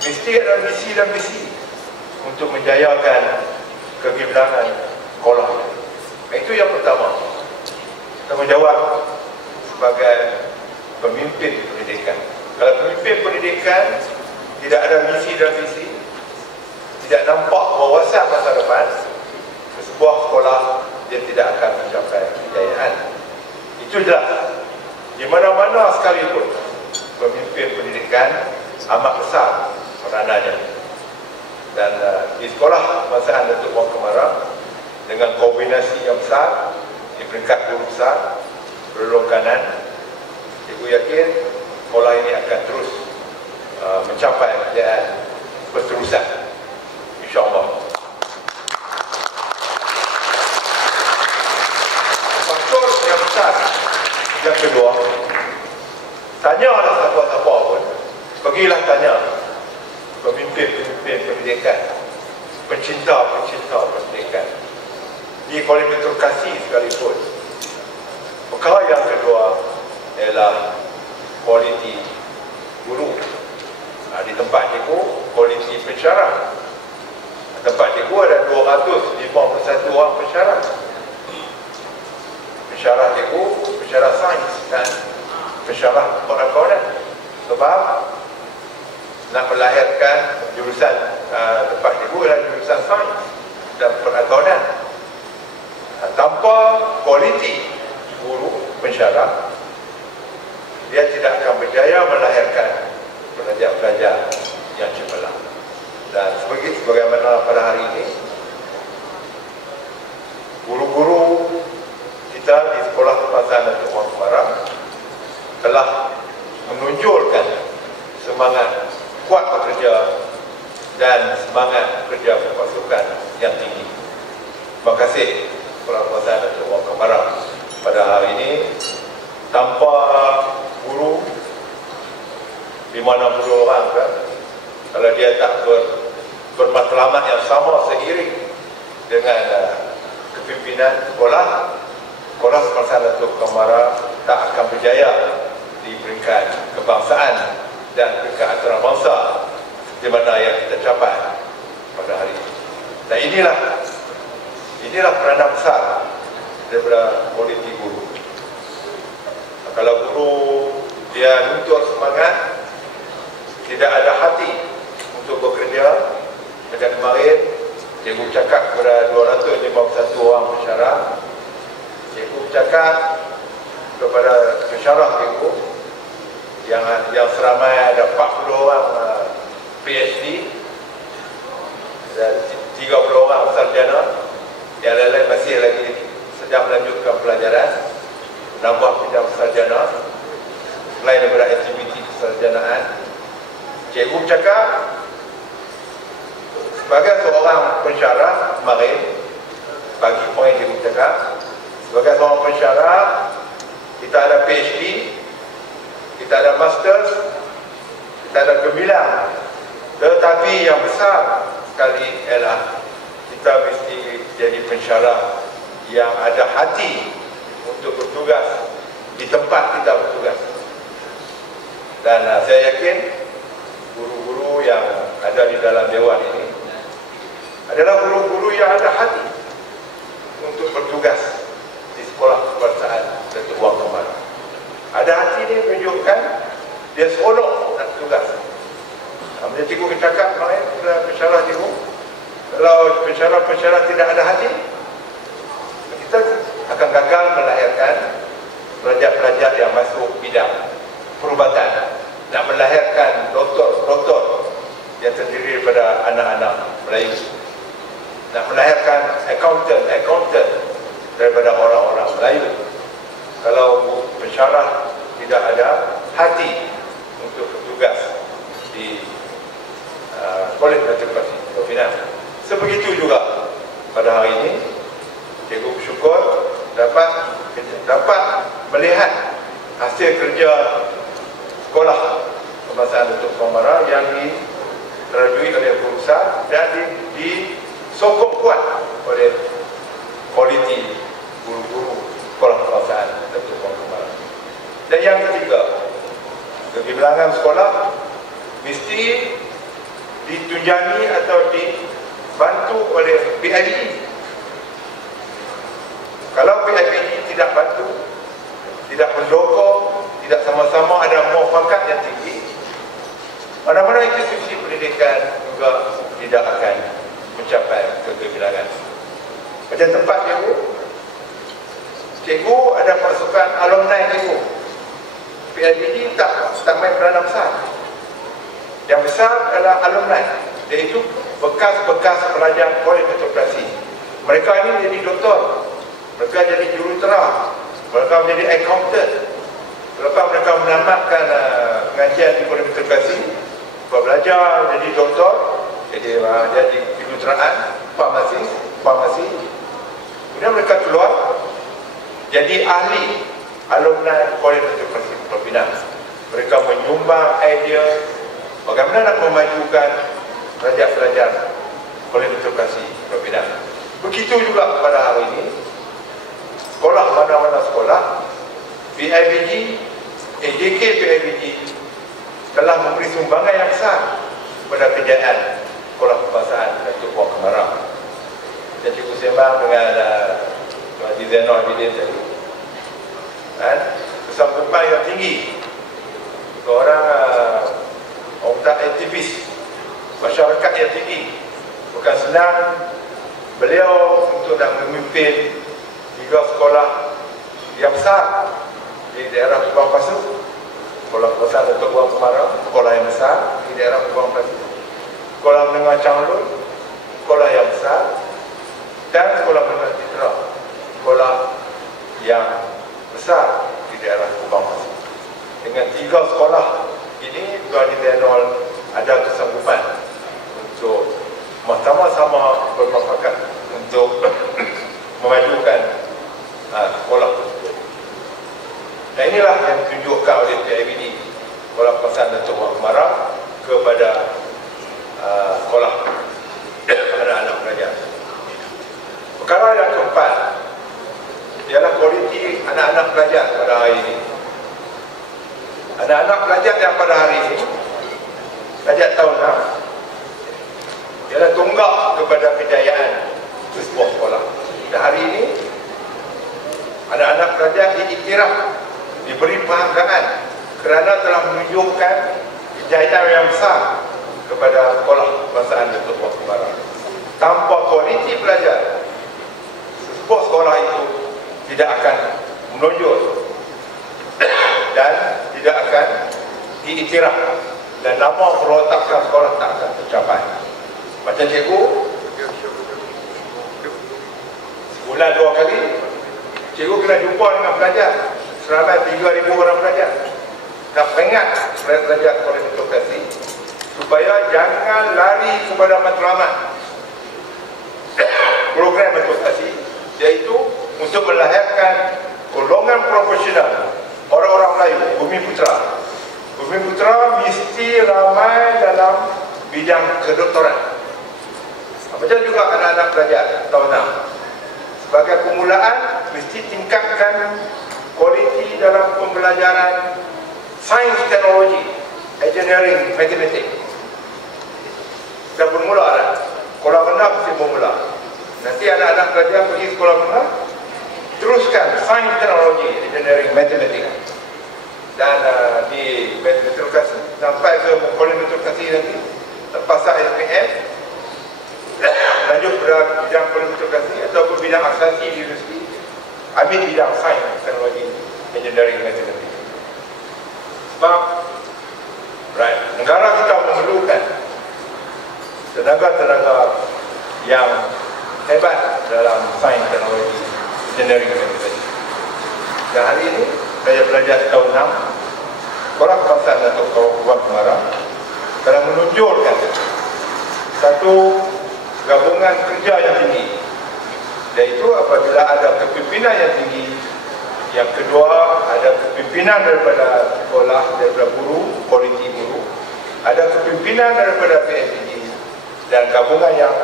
mesti ada misi dan visi untuk menjayakan kegemilangan sekolah. Itu yang pertama, tanggungjawab sebagai pemimpin pendidikan. Kalau pemimpin pendidikan tidak ada misi dan visi, tidak nampak wawasan masa depan, sebuah sekolah dia tidak akan mencapai kejayaan. Itu jelas. Di mana-mana sekalipun pemimpin pendidikan amat besar peranannya. Dan di Sekolah Kebangsaan Datuk Wan Kemara dengan kombinasi yang besar di peringkat guru besar berlulung kanan, cikgu yakin sekolah ini akan terus mencapai kejayaan berterusan, insyaAllah. Faktor yang besar yang kedua, tanyalah siapa-siapa pun, pergilah tanya pemimpin-pemimpin pendidikan, pencinta-pencinta pendidikan di Kolej Metropolitan sekalipun. Perkara yang kedua ialah kualiti guru. Di tempat cikgu, kualiti pensyarah. Tempat cikgu ada 251 orang pensyarah. Pensyarah cikgu, pensyarah sains dan pensyarah perakonan. Sebab nak melahirkan jurusan tempat cikgu adalah jurusan sains dan perakonan. Tanpa kualiti guru pensyarah, dia tidak akan berjaya melahirkan pelajar-pelajar yang cemerlang. Dan sebagaimana pada hari ini, guru-guru kita di Sekolah Kebangsaan Datuk Wan Kemara telah menunjukkan semangat kuat bekerja dan semangat kerja berpasukan yang tinggi. Terima kasih Sekolah Kebangsaan Datuk Wan Kemara pada hari ini. Tanpa guru 50 orang kan, kalau dia tak bermatlamat yang sama seiring dengan kepimpinan sekolah Kebangsaan Datuk Wan Kemara tak akan berjaya di peringkat kebangsaan dan peringkat antarabangsa seperti mana yang kita capai pada hari ini. Dan inilah peranan besar daripada kualiti guru. bercakap kepada pensyarah cikgu yang seramai ada 40 orang PhD dan 30 orang sarjana, yang lain-lain masih lagi sedang melanjutkan pelajaran, nambah bidang sarjana selain daripada aktiviti kesarjanaan. Cikgu bercakap sebagai seorang pensyarah kemarin, bagi poin cikgu bercakap, sebagai seorang pensyarah kita ada PhD, kita ada Masters, kita ada gemilang, tetapi yang besar sekali ialah kita mesti jadi pensyarah yang ada hati untuk bertugas di tempat kita bertugas. Dan saya yakin guru-guru yang ada di dalam dewan ini adalah guru-guru yang ada hati untuk bertugas di sekolah kebangsaan Datuk Wang Kemara. Ada hati ni menunjukkan dia seronok nak tugas. Macam cikgu bercakap kemarin kepada pensyarah cikgu, kalau pensyarah tidak ada hati, kita akan gagal melahirkan pelajar-pelajar yang masuk bidang perubatan, nak melahirkan doktor yang terdiri daripada anak-anak Melayu, nak melahirkan accountant daripada orang-orang Melayu. Kalau pensyarah tidak ada hati untuk bertugas di Kolej Matematik Provinsi. Sebegitu juga pada hari ini, cikgu bersyukur dapat melihat hasil kerja sekolah kebangsaan Datuk Kemara yang diterajui oleh perusahaan dan disokong kuat oleh kualiti guru-guru sekolah kebangsaan Datuk Kemara. Dan yang ketiga, kebilangan sekolah mesti ditunjangi atau dibantu oleh PIBG. Kalau PIBG tidak bantu, tidak mendukung, tidak sama-sama ada muafakat yang tinggi, mana-mana institusi pendidikan juga tidak akan mencapai kegemilangan. Macam tempat cikgu ada pasukan alumni cikgu. PIBG tak main peranan besar. Yang besar adalah alumni, iaitu bekas-bekas pelajar Kolej Metodologi. Mereka ini jadi doktor, mereka jadi jurutera, mereka menjadi accountant. Lepas mereka menamatkan pengajian di Kolej Metodologi, belajar jadi doktor, jadi juruteraan, farmasi. Kemudian mereka keluar jadi ahli alumni Kolej Metodologi Provinsi. Mereka menyumbang idea bagaimana nak memajukan pelajar-pelajar Kolej Metodologi Provinsi. Begitu juga pada hari ini, sekolah mana-mana sekolah, PIBG, AJK PIBG telah memberi sumbangan yang besar kepada kejayaan sekolah kebangsaan Datuk Wang Kemara. Dan cikgu sembang dengan Tuan Haji Zainal Abidin tadi, kesanggupan yang tinggi seorang aktivis masyarakat yang tinggi. Bukan senang beliau untuk nak memimpin 3 sekolah yang besar di daerah Kubang Pasu. Sekolah kebangsaan Datuk Wang Kemara, sekolah yang besar di daerah Kubang Pasu. Sekolah menengah Changlun, sekolah yang besar, dan sekolah menengah Citra, sekolah yang besar di daerah Kubang Pasu. Dengan 3 sekolah ini, Tuan Haji Zainal ada kesanggupan untuk sama-sama bermuafakat untuk memajukan sekolah. Dan inilah yang ditunjukkan oleh PIBG, Sekolah Kebangsaan Datuk Wang Kemara, kepada sekolah anak-anak pelajar. Perkara yang keempat ialah kualiti anak-anak pelajar pada hari ini. Anak-anak pelajar yang pada hari ini, pelajar tahun 6, ialah tonggak kepada kejayaan sebuah sekolah. Dan hari ini, anak-anak pelajar diiktiraf, diberi penghargaan kerana telah menunjukkan kejayaan yang besar kepada sekolah kebangsaan Datuk Wang Kemara. Tanpa kualiti pelajar, sebuah sekolah itu tidak akan menonjol dan tidak akan diiktiraf, dan nama peruntakan sekolah tak akan tercapai. Macam cikgu, sebulan 2 kali cikgu kena jumpa dengan pelajar seramai 3,000 orang pelajar, nak peringat pelajar kualifikasi supaya jangan lari kepada matlamat program edukasi, iaitu untuk melahirkan golongan profesional orang-orang Melayu, Bumi Putera. Bumi Putera mesti ramai dalam bidang kedoktoran. Macam juga anak-anak pelajar tahun 6. Sebagai permulaan, mesti tingkatkan kualiti dalam pembelajaran sains, teknologi, engineering, matematik. Dah bermula dah. Sekolah rendah mesti bermula. Nanti anak-anak pelajar pergi sekolah rendah, teruskan sains, teknologi, engineering, matematik. Dan di metodologi sampai ke polimetodologi nanti, lepas SPM, lanjut pada bidang polimetodologi ataupun bidang asasi di universiti, ambil bidang sains, teknologi, engineering, matematik. Sebab negara kita memerlukan tenaga-tenaga yang hebat dalam sains, teknologi, engineering, dan matematik. Dan hari ini saya belajar tahun 6 Sekolah Kebangsaan Datuk Puan Kemarang telah menunjukkan satu gabungan kerja yang tinggi, iaitu apabila ada kepimpinan yang tinggi, yang kedua ada kepimpinan daripada sekolah, daripada guru, kualiti guru, ada kepimpinan daripada PMPG, dan gabungan yang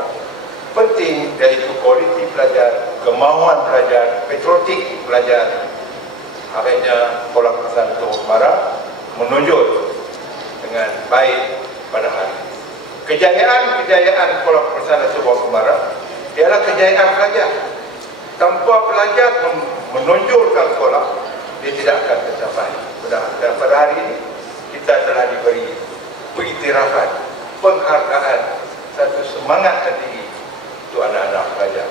penting iaitu kualiti pelajar, kemahuan pelajar, patriotik pelajar. Akhirnya Sekolah Kebangsaan Datuk Kemarang menonjol dengan baik pada hari ini. Kejayaan Sekolah Kebangsaan Datuk Kemarang ialah kejayaan pelajar. Tanpa pelajar menonjolkan sekolah, dia tidak akan tercapai. Dan pada hari ini kita telah diberi pengiktirafan, penghargaan, satu semangat yang tinggi untuk anak-anak pelajar.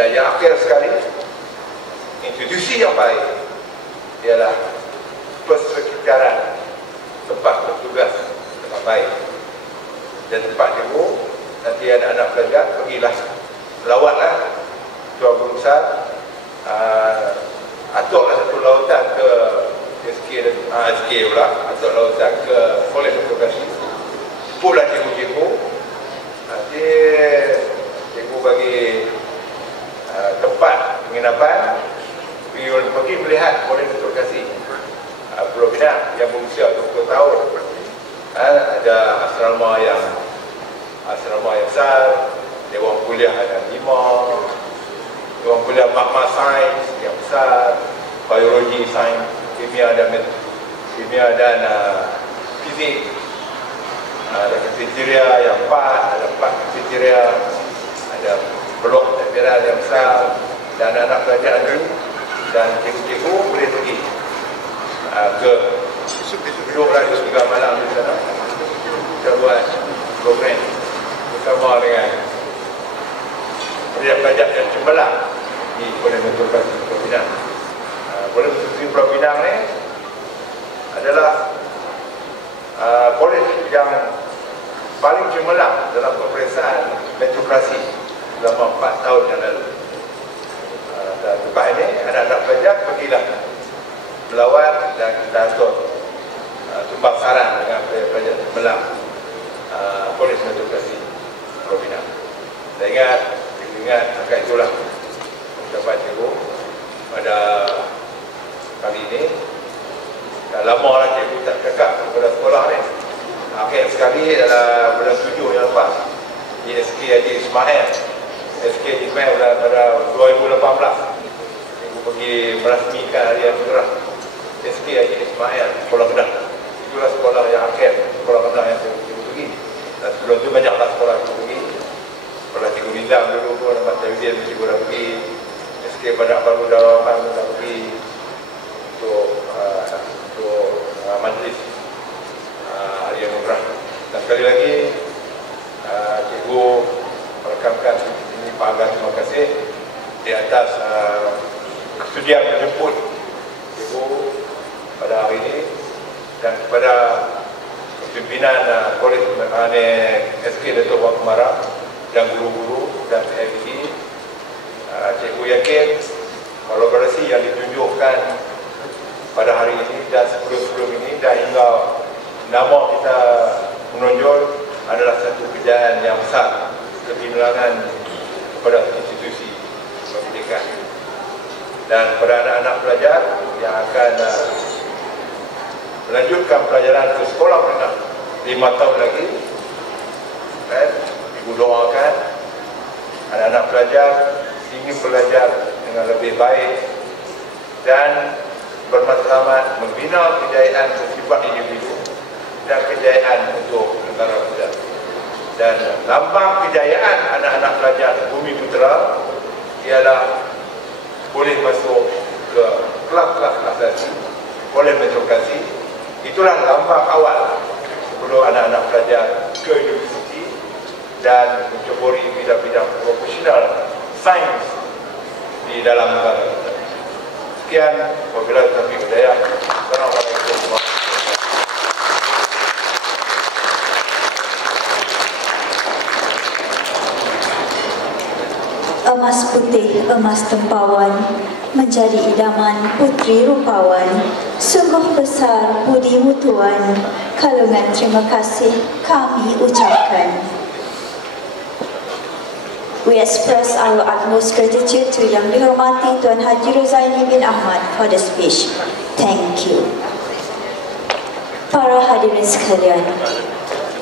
Dan yang akhir sekali, institusi yang baik ialah persekitaran tempat bertugas dengan baik. Dan tempat cikgu, nanti anak-anak pelajar pergilah, lawatlah Tuan Guru Besar, atuklah satu lautan ke SK pula, atuk lautan ke Kolej Edukasi, jemputlah cikgu-cikgu, nanti cikgu bagi tempat penginapan, pergi melihat Kolej Edukasi Pulau Pinang yang berusia 20 tahun. Ada asrama yang besar, dewan kuliah ada 5, dewan kuliah makma sains yang besar, biologi, sains, kimia dan fizik. Ada kafeteria yang 4, ada 4 kafeteria, ada blok temperan yang besar, dan anak pelajar itu dan cikgu-cikgu boleh pergi ke duduklah di sekolah malam di sana. Kita buat program bersama dengan pelajar yang cemerlang di Kolej Edukasi Pulau Pinang. Kolej Edukasi Pulau Pinang ni adalah kolej yang paling cemerlang dalam peperiksaan metrokrasi selama 4 tahun yang lalu. Dan tempat ini anak-anak pelajar pergilah melawat dan kita atur tumpang sarang dengan pelajar cemerlang Kolej Edukasi Pulau Pinang. Saya ingat akan itulah ucapan cikgu pada kali ini. Dah lama lah cikgu tak cakap kepada sekolah ni. Akhir sekali dalam bulan 7 yang lepas di SK Haji Ismail. SK Haji Ismail pada 2018 cikgu pergi merasmikan harian Merah SK Haji Ismail Sekolah Kedah. Itulah sekolah yang akhir, sekolah Kedah yang cikgu pergi. Dan sebelum tu banyaklah sekolah cikgu pergi. Sekolah cikgu Nizam dulu pun, Ahmad Tawidin cikgu dah pergi, SK Badak Baru dah pergi untuk majlis harian Umrah. Dan sekali lagi cikgu merekamkan ini panggilan terima kasih di atas menjemput ibu pada hari ini dan kepada pimpinan Kolej SK Dato' Wang Kemara dan guru-guru dan PFD. Cikgu yakin kolaborasi yang ditunjukkan pada hari ini dan sebelum-sebelum ini dan hingga nama kita menonjol adalah satu kejayaan yang besar, kebimbangan kepada institusi pendidikan dan kepada anak-anak pelajar yang akan melanjutkan pelajaran ke sekolah menengah 5 tahun lagi. Ibu doakan anak-anak pelajar ingin belajar dengan lebih baik dan bermatlamat membina kejayaan bersifat individu dan kejayaan untuk negara kita. Dan lambang kejayaan anak-anak pelajar Bumi Putera ialah boleh masuk ke kelas-kelas asasi oleh metrokrasi. Itulah lambang awal sebelum anak-anak pelajar ke universiti dan menceburi bidang-bidang profesional sains di dalam negara kita. Sekian, wabillahi taufiq wal hidayah. Assalamualaikum. Emas putih, emas tempawan, menjadi idaman putri rupawan. Sungguh besar budi mutuan, kalungan terima kasih kami ucapkan. We express our utmost gratitude to Yang Dihormati Tuan Haji Rozaini bin Ahmad for the speech. Thank you. Para hadirin sekalian,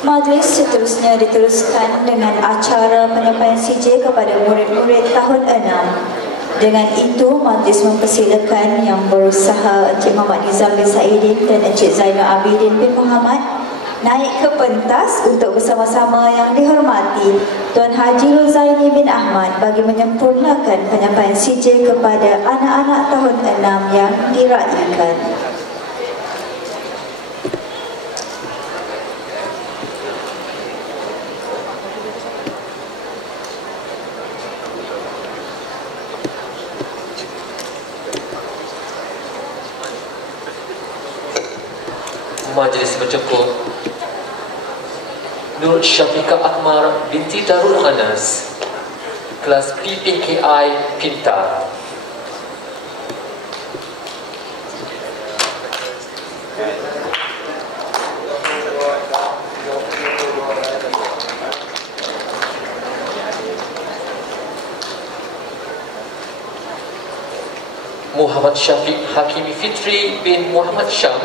majlis seterusnya diteruskan dengan acara penyampaian CJ kepada murid-murid tahun 6. Dengan itu, majlis mempersilakan yang berusaha Encik Muhammad Nizam bin Saidin dan Encik Zainal Abidin bin Muhammad naik ke pentas untuk bersama-sama Yang Dihormati Tuan Haji Rozaini bin Ahmad bagi menyempurnakan penyampaian CJ kepada anak-anak tahun 6 yang diraikan. Majlis bercukup Nur Syafiqah Akmar binti Darul Anas, kelas PPKI Pintar. Muhammad Syafiq Hakimi Fitri bin Muhammad Syam,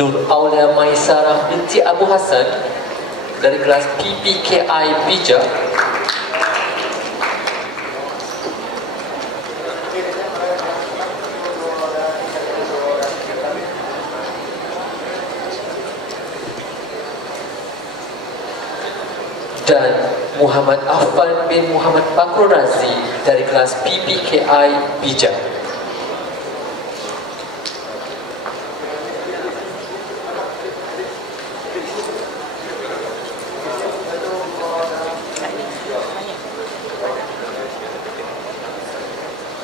Nur Aulia Maisarah binti Abu Hasan dari kelas PPKI Bijak. Dan Muhammad Affan bin Muhammad Bakro Razi dari kelas PPKI Bijak.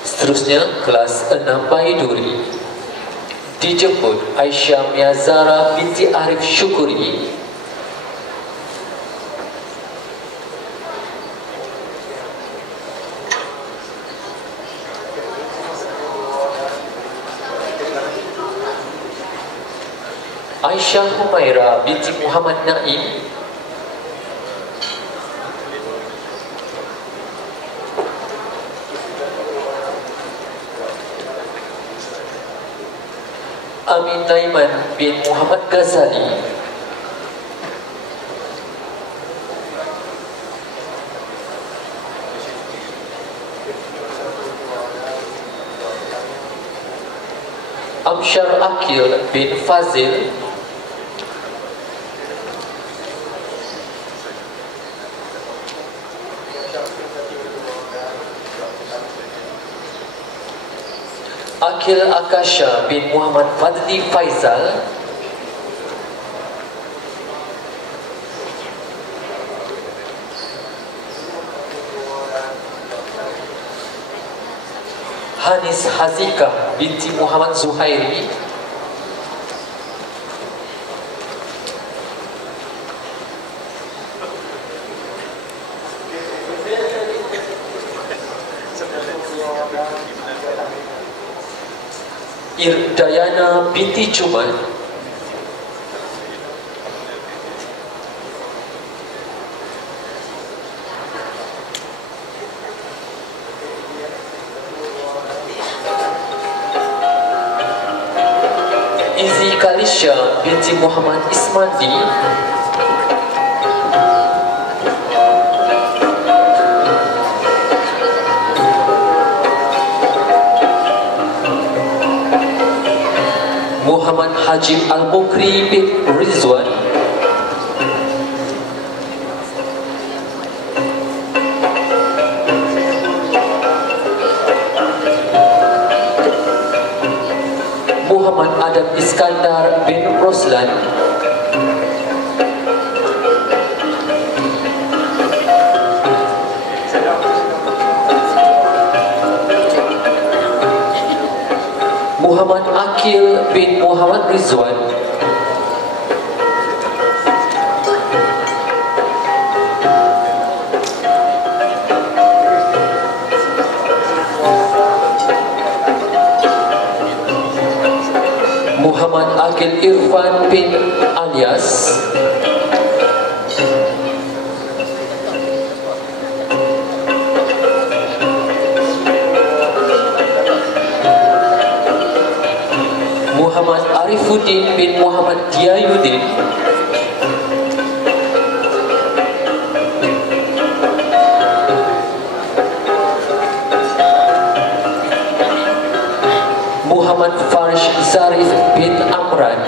Seterusnya, kelas 6 Baiduri dijemput Aisyah Miazara binti Arif Syukuri. Aisyah Humaira binti Muhammad Naim. Amin Naiman bin Muhammad Ghazali. Amsyar Akil bin Fazil. Akil Akasha bin Muhammad Fadli Faizal, Hanis Hazika binti Muhammad Zuhairi, Irdayana binti Juman, Izi Kalisha binti Muhammad Ismandi, Muhammad Haji Al-Bukri bin Rizwan, Muhammad Adam Iskandar bin Roslan, Muhammad Akil bin Muhammad Rizwan, Muhammad Akil Irfan bin Alias, Muhammad Arifuddin bin Muhammad Diyayuddin, Muhammad Farish Zarif bin Amran,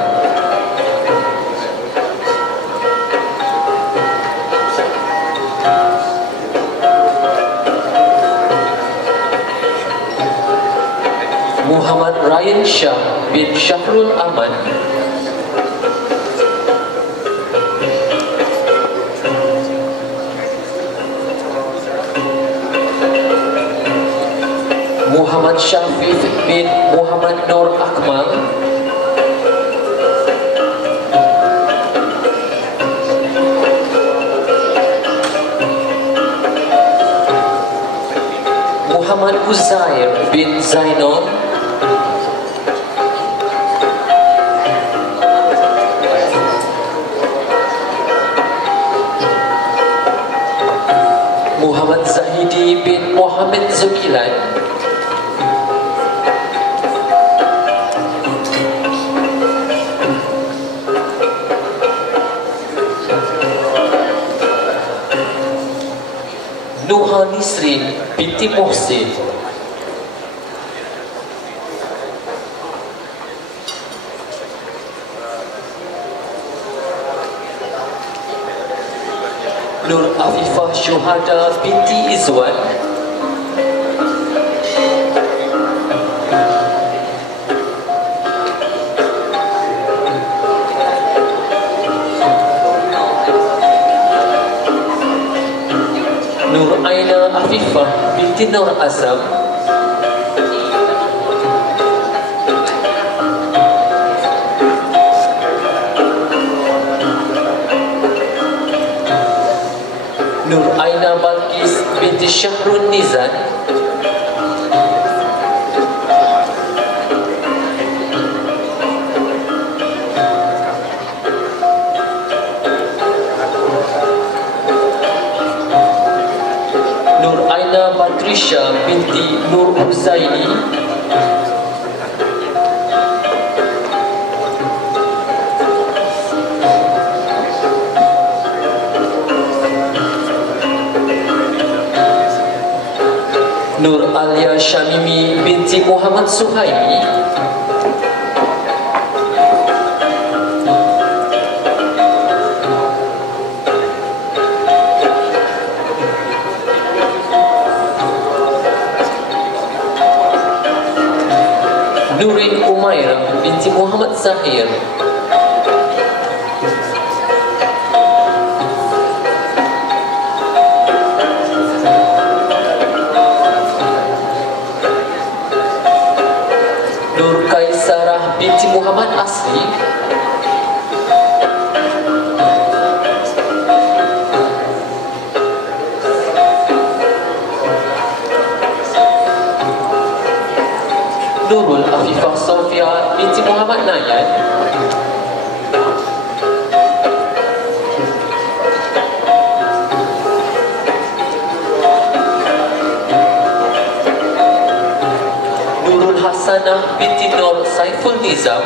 Muhammad Ryan Shah bin Syahrul Aman, Muhammad Syafiq bin Muhammad Nur Akmal, Muhammad Uzair bin Zainal, Muhammad Zahidi bin Muhammad Zukilan, Nuha Nisrin binti Mohsin, Nur Afifah Syuhada binti Izwan, Nur Aina Afifah binti Nur Azam, Nur Aina Balkis binti Syahrul Nizan, Nur Aina Batrisha binti Nur Husaini, Nur Alia Syamimi binti Muhammad Suhaimi, Nurin Umairah binti Muhammad Zahir. Nur Kaisarah binti Muhammad Asli. Nurul Afifah Sofia binti Muhammad Nayan. Nurul Hasanah binti Nur Saiful Nizam.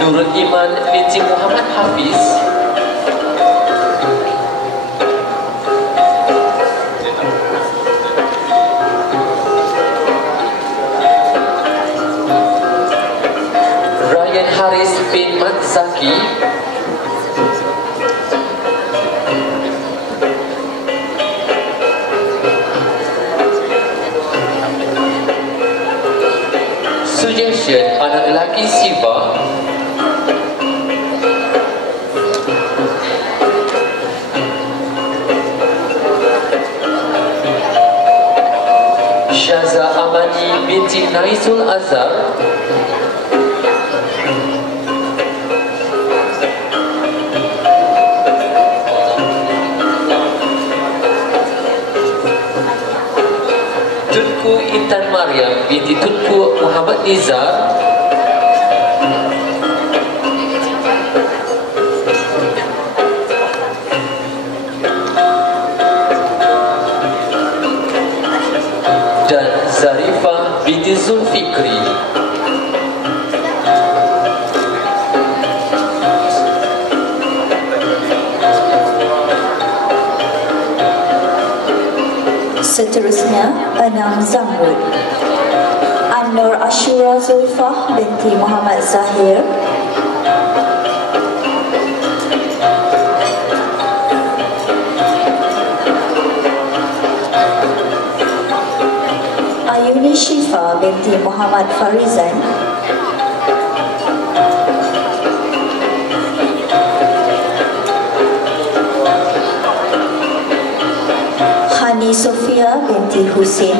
Nurul Iman binti Muhammad Hafiz. Ryan Haris bin Mat Zaki. Suggestion anak lelaki Siva. Syaza Amani binti Naisul Azhar. Tunku Intan Maryam binti Tunku Muhammad Nizar. Dan Zarifah binti Zulfikri. Seterusnya, 6 Zamrud. An-Nur Ashura Zulfah binti Muhammad Zahir. Ayuni Syifa binti Muhammad Farizan. Hani Sofia binti Husin.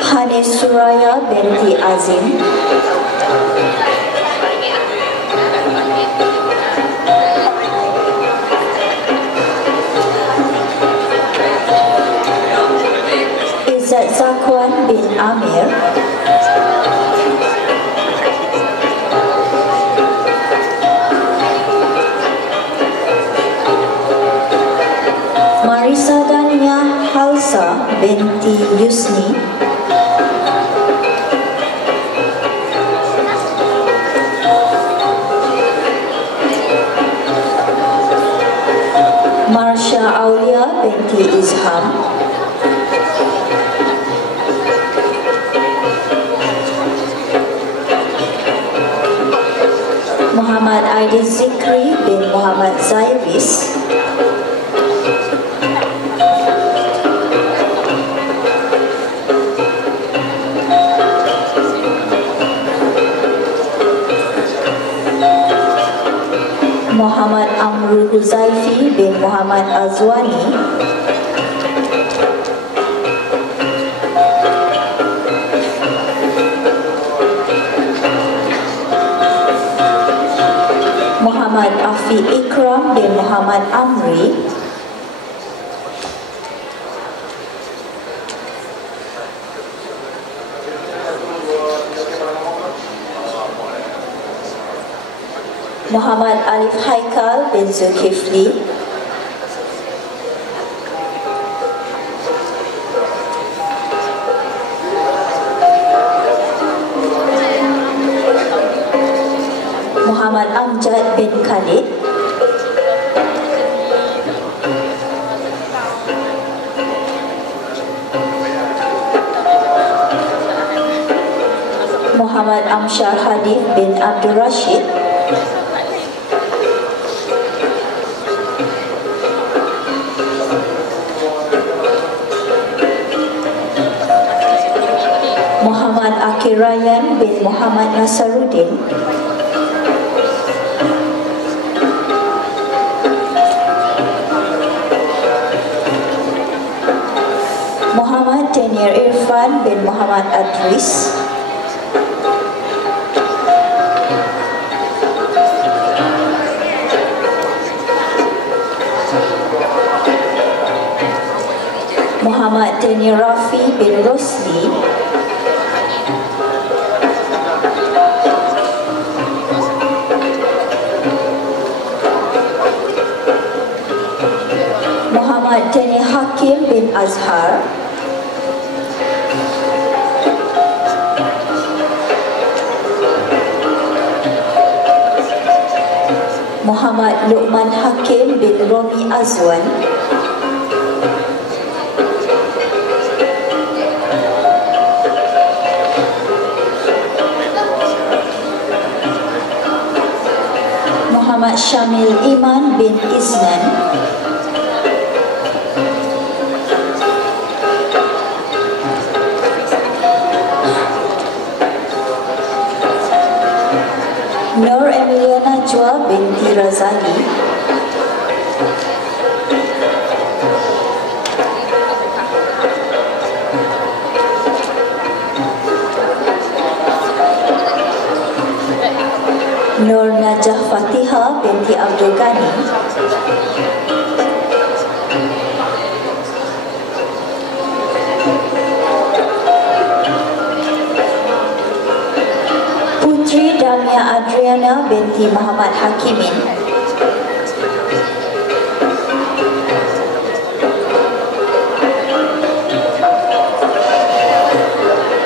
Hani Suraya binti Azim. Izzat Zakwan bin Amir. Marisa Dania Halsa binti Yusni. Marsha Aulia binti Izham. Muhammad Aidil Zikri bin Muhammad Zairis. Muhammad Amrul Huzaifi bin Muhammad Azwani. Muhammad Afi Ikram bin Muhammad Amri. Muhammad Alif Haikal bin Zulkifli. Muhammad Amjad bin Khalid. Muhammad Amsyar Hadif bin Abdul Rashid, Muhammad Akir Ryan bin Muhammad Nasaruddin, Muhammad Daniel Irfan bin Muhammad Adris, Muhammad Daniel Rafi bin Rosli, Muhammad Daniel Hakim bin Azhar, Muhammad Luqman Hakim bin Romi Azwan, Muhammad Syamil Iman bin Iznan, Nur Emilia Najwa binti Razali, Nur Najah Fatihah binti Abdul Ghani, Putri Damia Adriana binti Muhammad Hakimin,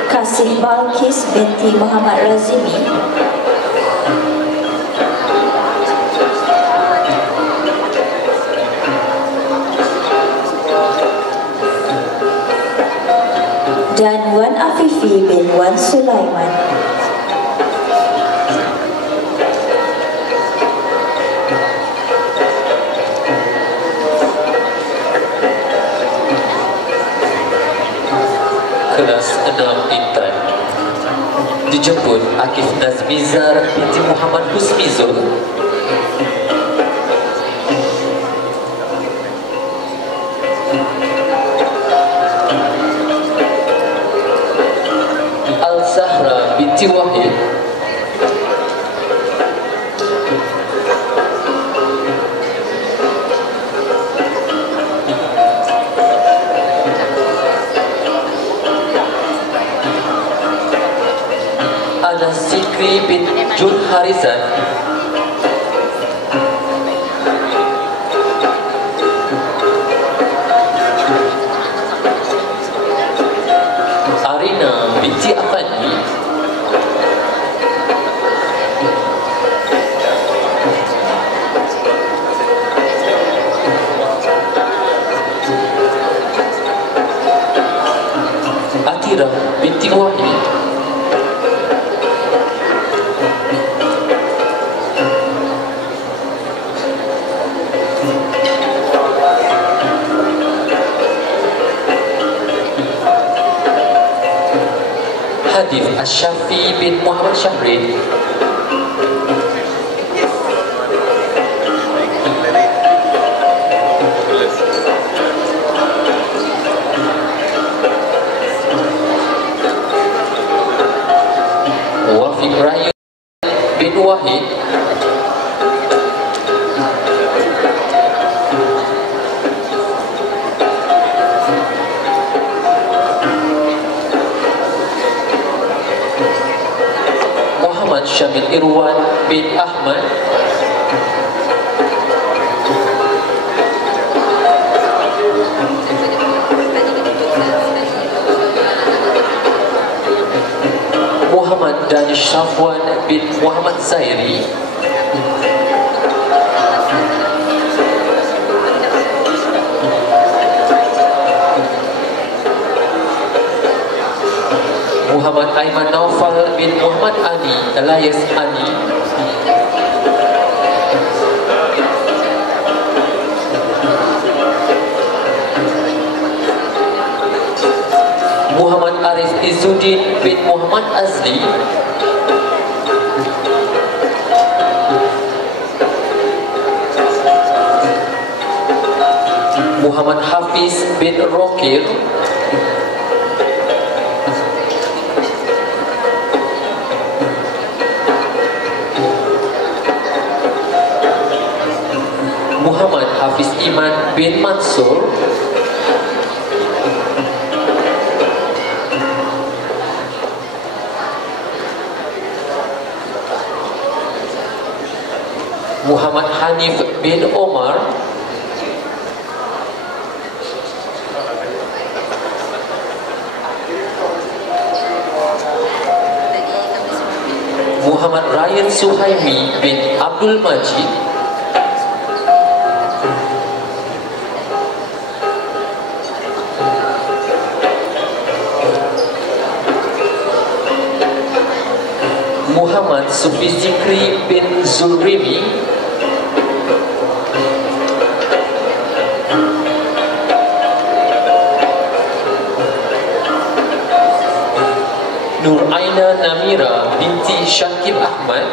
Kasih Balkis binti Muhammad Razimi, dan Wan Afifi bin Wan Sulaiman. Kelas 6 Intan dijemput Akif Nazmizar binti Muhammad Husmizul, Al-Zahra binti Wahid, Anas Sikri bin Jun Harizan, Arina binti Afandi, Atira binti Wahid, Hadif Asyafi bin Muhammad Syahrin, Wafiq Rayu bin Wahid, Muhammad Syamil Irwan bin Ahmad, Muhammad Danish Safwan bin Muhammad Zairi, Muhammad Aiman Naufal bin Muhammad Ani alias Ani. Muhammad Arif Izzuddin bin Muhammad Azli. Muhammad Hafiz bin Rokir. Muhammad Hafiz Iman bin Mansur. Muhammad Hanif bin Omar. Muhammad Ryan Suhaimi bin Abdul Majid. Muhammad Sufi Zikri bin Zulrimi. Nur Aina Namira binti Syakib Ahmad.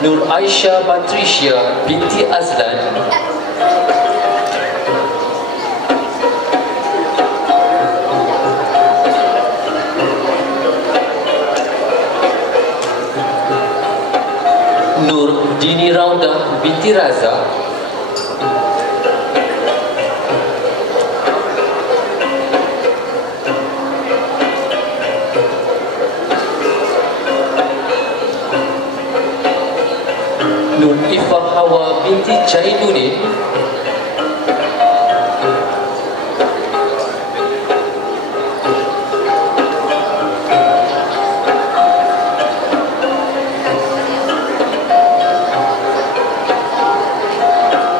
Nur Aisyah Patricia binti Azlan. Nur Dini Raudah binti Raza. Nur Ifah Hawa binti Jainuddin.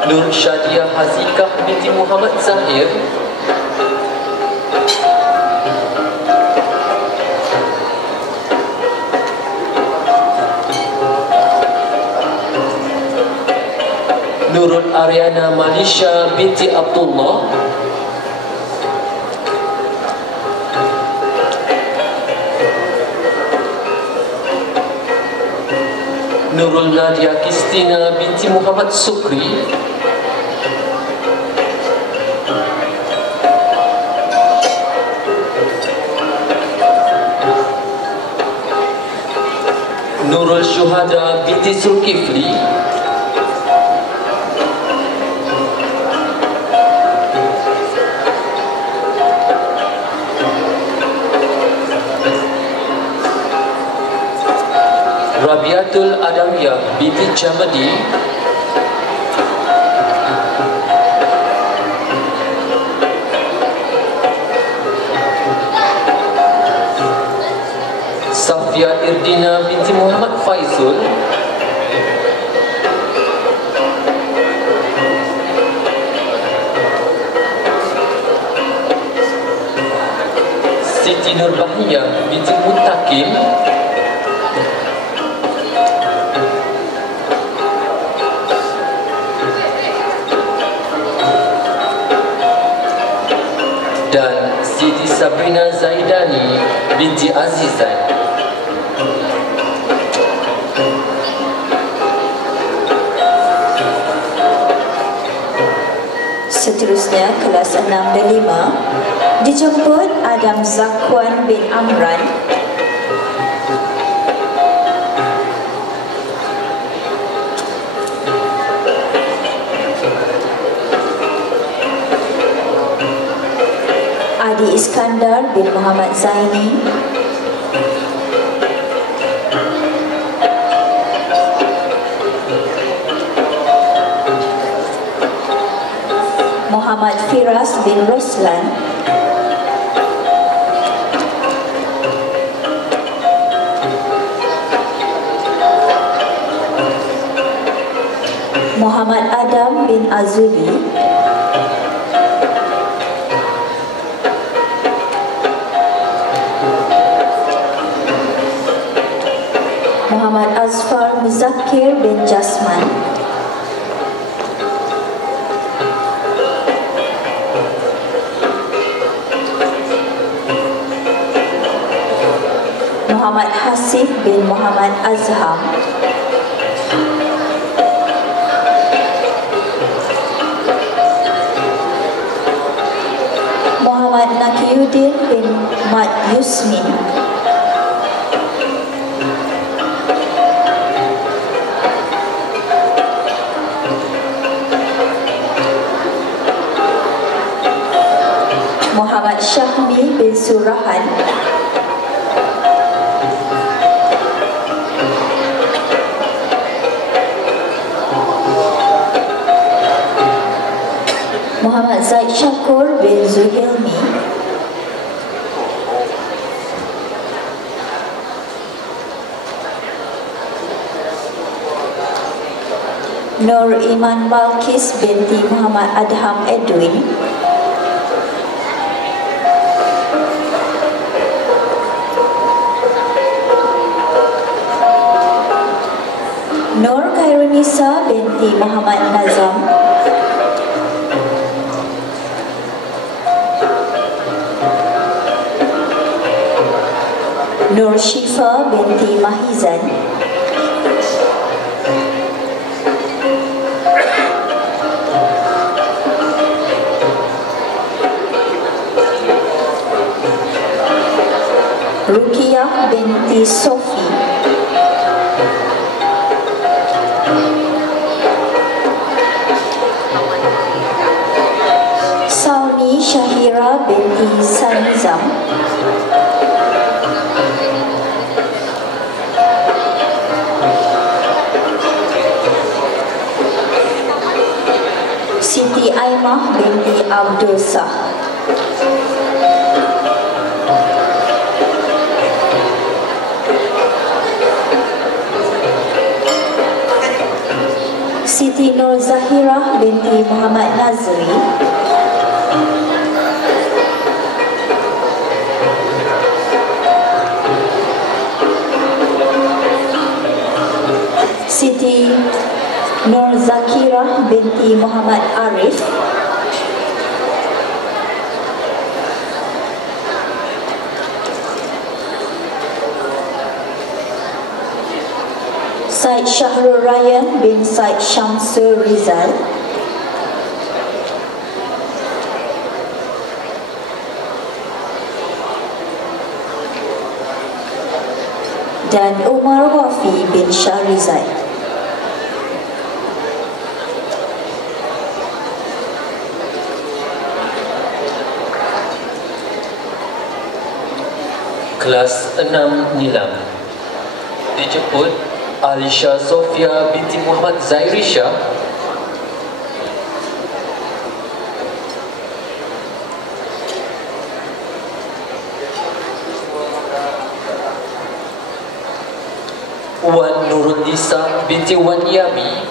Nur Syadia Hazikah binti Muhammad Zahir. Nurul Ariana Manisha binti Abdullah. Nurul Nadia Kristina binti Muhammad Sukri. Nurul Syuhada binti Zulkifli. Rabiatul Adawiyah binti Jamadi. Safia Irdina binti Muhammad Faizul. Siti Nurbahiyah binti Muttaqin. Dan Siti Sabrina Zaidani binti Azizan. Seterusnya kelas 6 dan 5 dijemput Adam Zakwan bin Amran. Adi Iskandar bin Muhammad Zaini. Muhammad Firas bin Roslan. Muhammad Adam bin Azuli, Muhammad Azfar Muzakir bin Jasman, Muhammad Hasif bin Muhammad Azham, Muhammad Nakiyuddin bin Mat Yusmin, Muhammad Syahmi bin Surahan, Muhammad Zaid Syakur bin Zuhilmi, Nur Iman Balkis binti Muhammad Adham Edwin, Nur Khairunisa binti Muhammad Nazam, Nur Shifa binti Mahizan, Ruqiyah binti Sofi, Sauni Syahira binti Sanizam, Siti Aimah binti Abdul Sah, Siti Nur Zahirah binti Muhammad Nazri, Siti Nur Zakirah binti Muhammad Arif, Said Syahrul Ryan bin Said Syamsul Rizal, dan Umar Wafi bin Syahrizad. Kelas 6 Nilam dijemput Alisha Sofia binti Muhammad Zairisha, Wan Nurul Nisa binti Wan Yami,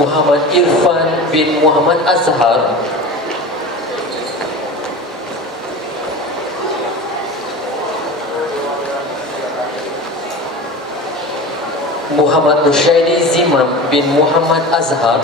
Muhammad Irfan bin Muhammad Azhar, Muhammad Rushaidi Zimam bin Muhammad Azhar,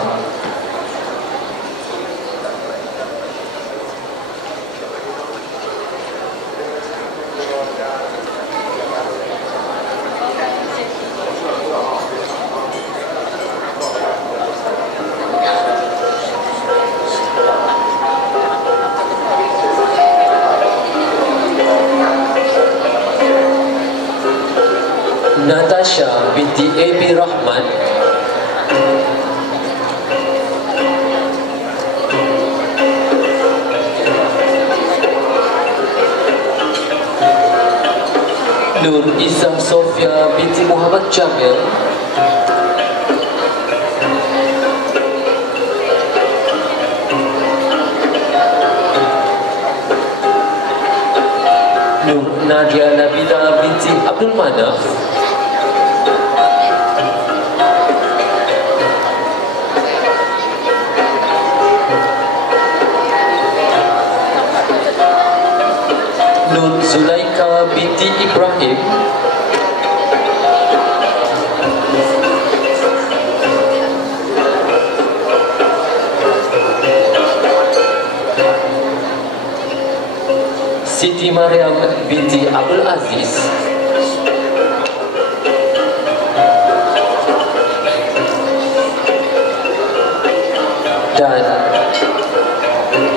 Natasha binti Abi Rahman, Nur Isa Sofia binti Muhammad Jamil, Nadia Nabila binti Abdul Manaf, Nur Zulaika binti Ibrahim, Siti Mariam binti Abdul Aziz, dan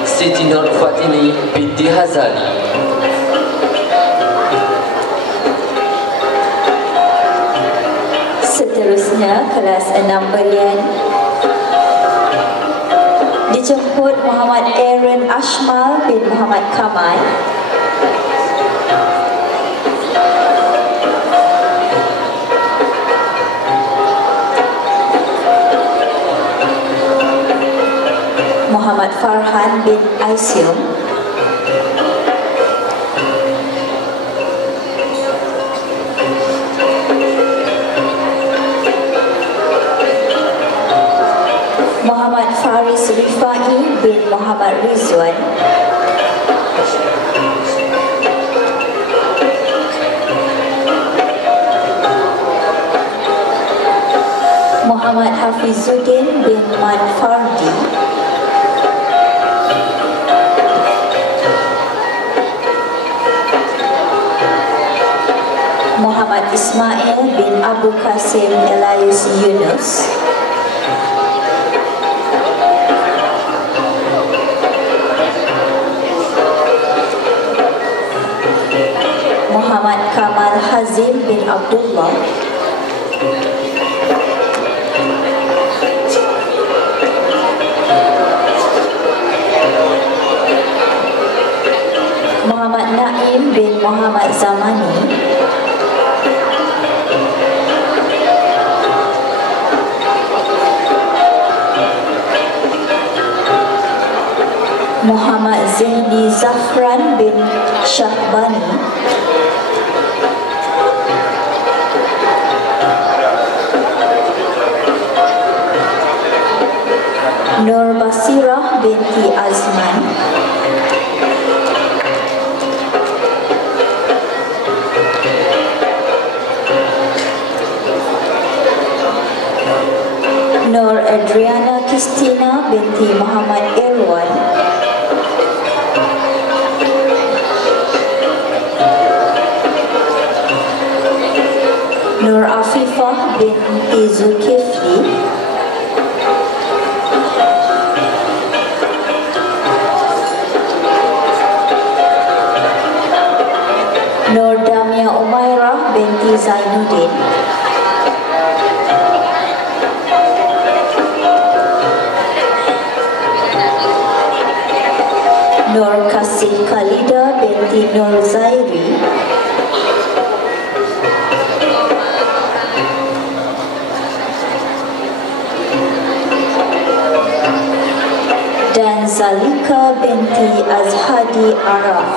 Siti Nur Fatini binti Hazali. Seterusnya kelas 6 berian dijemput Muhammad Aaron Ashmal bin Muhammad Kamal, Muhammad Farhan bin Aisyum, Muhammad Faris Rifai bin Muhammad Rizwan, Muhammad Hafizuddin bin Man Fardi, Muhammad Ismail bin Abu Qasim Elias Yunus, Muhammad Kamal Hazim bin Abdullah, Muhammad Naim bin Muhammad Zamani, Muhammad Zaini Zafran bin Syahbani, Nur Basirah binti Azman, Nur Adriana Kristina binti Muhammad Irwan, Nur Afifah binti Zulkifli, Nur Damia Umairah binti Zainuddin, Nur Kasih Khalida binti Nur Zairi, dan Zalika binti Azhadi Araf.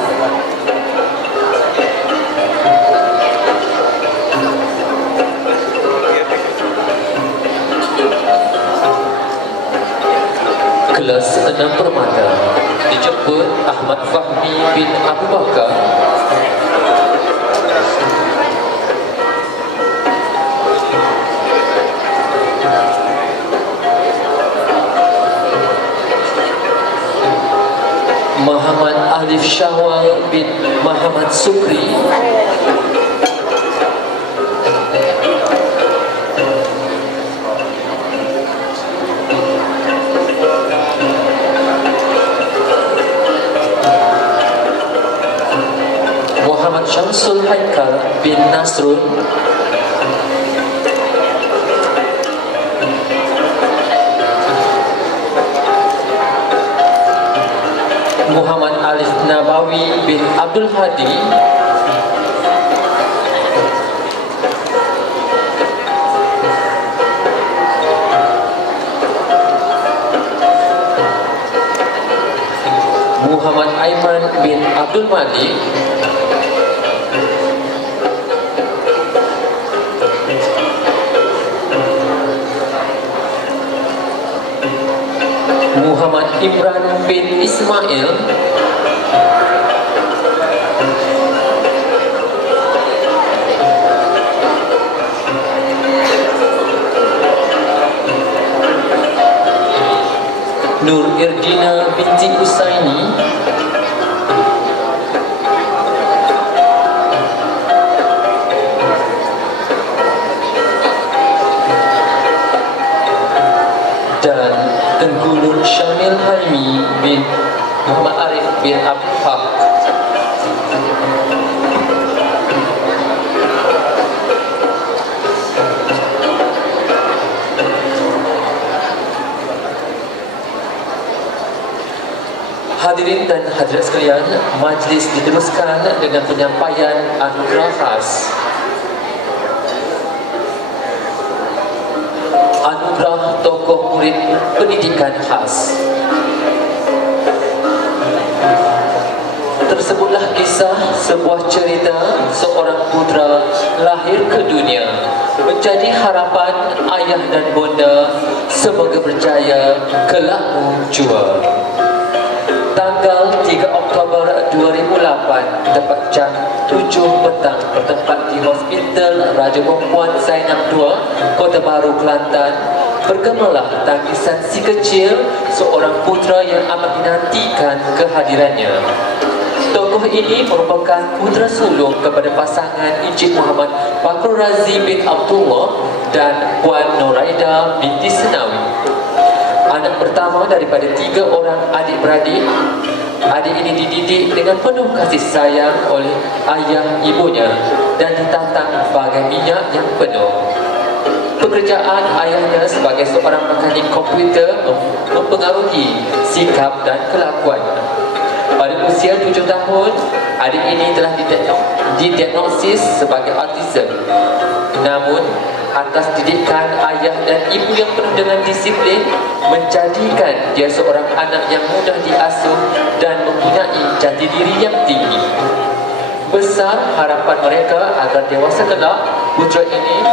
Kelas 6 Permata dijemput Ahmad Fahmi bin Abu Bakar, Muhammad Alif Syahwal bin Muhammad Sukri, Muhammad Syamsul Haikal bin Nasrul, Muhammad Alif Nabawi bin Abdul Hadi, Muhammad Aiman bin Abdul Malik, Muhammad Imran bin Ismail, Nur Irdina binti Usaini, dan Tengku Nur Syamil Haimi bin Muhammad Arif bin Abdul Haq. Hadirin dan hadirat sekalian, majlis diteruskan dengan penyampaian anugerah khas. Anugerah Tokoh Murid Pendidikan Khas. Tersebutlah kisah sebuah cerita seorang putra lahir ke dunia, menjadi harapan ayah dan bonda, semoga berjaya kelak menjual. Tanggal 3 Oktober 2008, tepat jam 7 petang, bertempat di Hospital Raja Perempuan Zainab II, Kota Baru, Kelantan, bergemalah tangisan si kecil, seorang putra yang amat dinantikan kehadirannya. Tokoh ini merupakan putra sulung kepada pasangan Encik Muhammad Fakrul Razi bin Abdullah dan Puan Noraida binti Senawi. Anak pertama daripada 3 orang adik-beradik. Adik ini dididik dengan penuh kasih sayang oleh ayah ibunya dan ditatang bagai minyak yang penuh. Pekerjaan ayahnya sebagai seorang mekanik komputer mempengaruhi sikap dan kelakuannya. Pada usia 7 tahun, adik ini telah didiagnosis sebagai autism. Namun, atas didikan ayah dan ibu yang penuh dengan disiplin, menjadikan dia seorang anak yang mudah diasuh dan mempunyai jati diri yang tinggi. Besar harapan mereka agar dewasa kelak, putra ini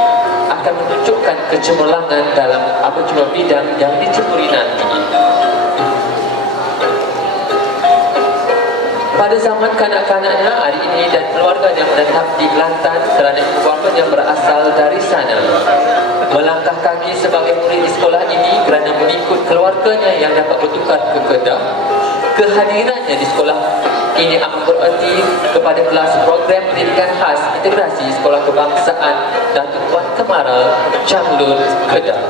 akan menunjukkan kecemerlangan dalam apa-apa bidang yang diceburi nanti. Pada zaman kanak-kanaknya, adik ini dan keluarganya menetap di Kelantan kerana keluarganya berasal dari sana. Melangkah kaki sebagai murid di sekolah ini kerana mengikut keluarganya yang dapat bertukar ke Kedah. Kehadirannya di sekolah ini amat berarti kepada kelas program pendidikan khas integrasi Sekolah Kebangsaan Datuk Puan Kemara, Changlun, Kedah.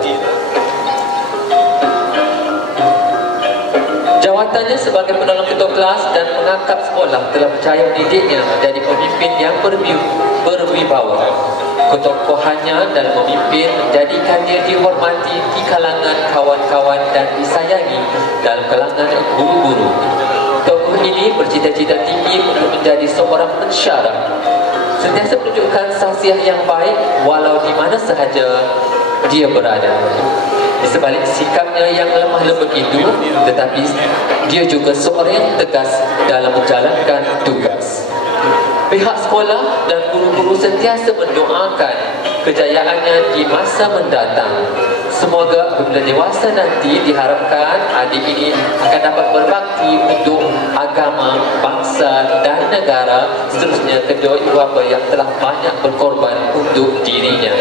Jawatannya sebagai penolong ketua kelas dan pengangkat sekolah telah percaya mendidiknya menjadi pemimpin yang berwibawa. Ketokohannya dalam memimpin menjadikan dia dihormati di kalangan kawan-kawan dan disayangi dalam kalangan guru-guru. Tokoh ini bercita-cita tinggi untuk menjadi seorang pensyarah. Sentiasa menunjukkan sahsiah yang baik walau di mana sahaja dia berada. Di sebalik sikapnya yang lemah lembut itu, tetapi dia juga seorang yang tegas dalam menjalankan tugas. Pihak sekolah dan guru-guru sentiasa mendoakan kejayaannya di masa mendatang. Semoga apabila dewasa nanti diharapkan adik ini akan dapat berbakti untuk agama, bangsa dan negara, seterusnya kedua ibu bapa yang telah banyak berkorban untuk dirinya.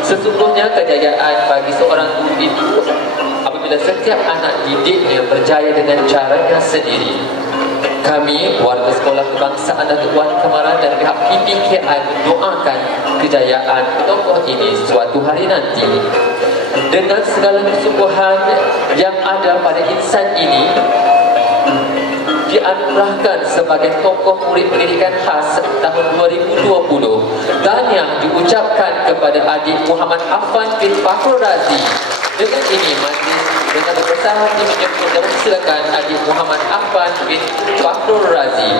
Sesungguhnya kejayaan bagi seorang guru itu apabila setiap anak didiknya berjaya dengan caranya sendiri. Kami, warga Sekolah Kebangsaan Datuk Puan Kemara dan pihak PPKI mendoakan kejayaan tokoh ini suatu hari nanti. Dengan segala kesungguhan yang ada pada insan ini, dianugerahkan sebagai tokoh murid pendidikan khas tahun 2020 dan yang diucapkan kepada adik Muhammad Affan bin Fakrul Razi. Dengan ini majlis dengan berbesar hati menyebut dan silakan adik Muhammad Affan bin Fakrul Razi.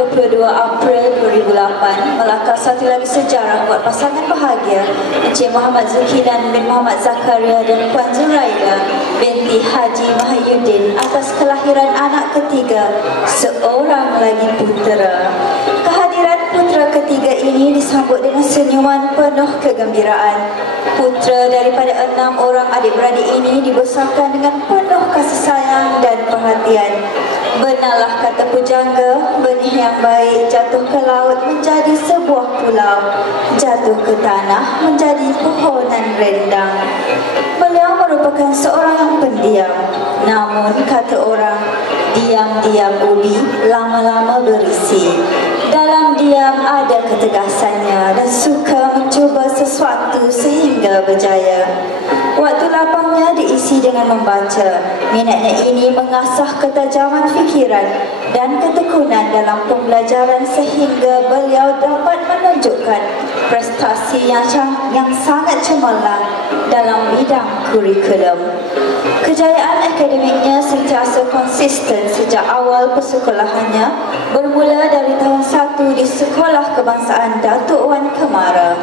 22 April 2008 melakar satu lagi sejarah buat pasangan bahagia Encik Muhammad Zukidan bin Muhammad Zakaria dan Puan Zuraida binti Haji Mahyudin atas kelahiran anak ketiga, seorang lagi putera. Kehadiran putera ketiga ini disambut dengan senyuman penuh kegembiraan. Putera daripada 6 orang adik-beradik ini dibesarkan dengan penuh kasih sayang dan perhatian. Benarlah kata pujangga, benih yang baik jatuh ke laut menjadi sebuah pulau, jatuh ke tanah menjadi pohonan rendang. Beliau merupakan seorang yang pendiam, namun kata orang, diam-diam ubi lama-lama berisi. Dalam diam ada ketegasannya dan suka mencuba sesuatu sehingga berjaya. Waktu lapangnya diisi dengan membaca. Minatnya ini mengasah ketajaman fikiran dan ketekunan dalam pembelajaran sehingga beliau dapat menunjukkan prestasi yang sangat cemerlang dalam bidang kurikulum. Kejayaan akademiknya sentiasa konsisten sejak awal persekolahannya, bermula dari tahun 1 di Sekolah Kebangsaan Datuk Wan Kemara.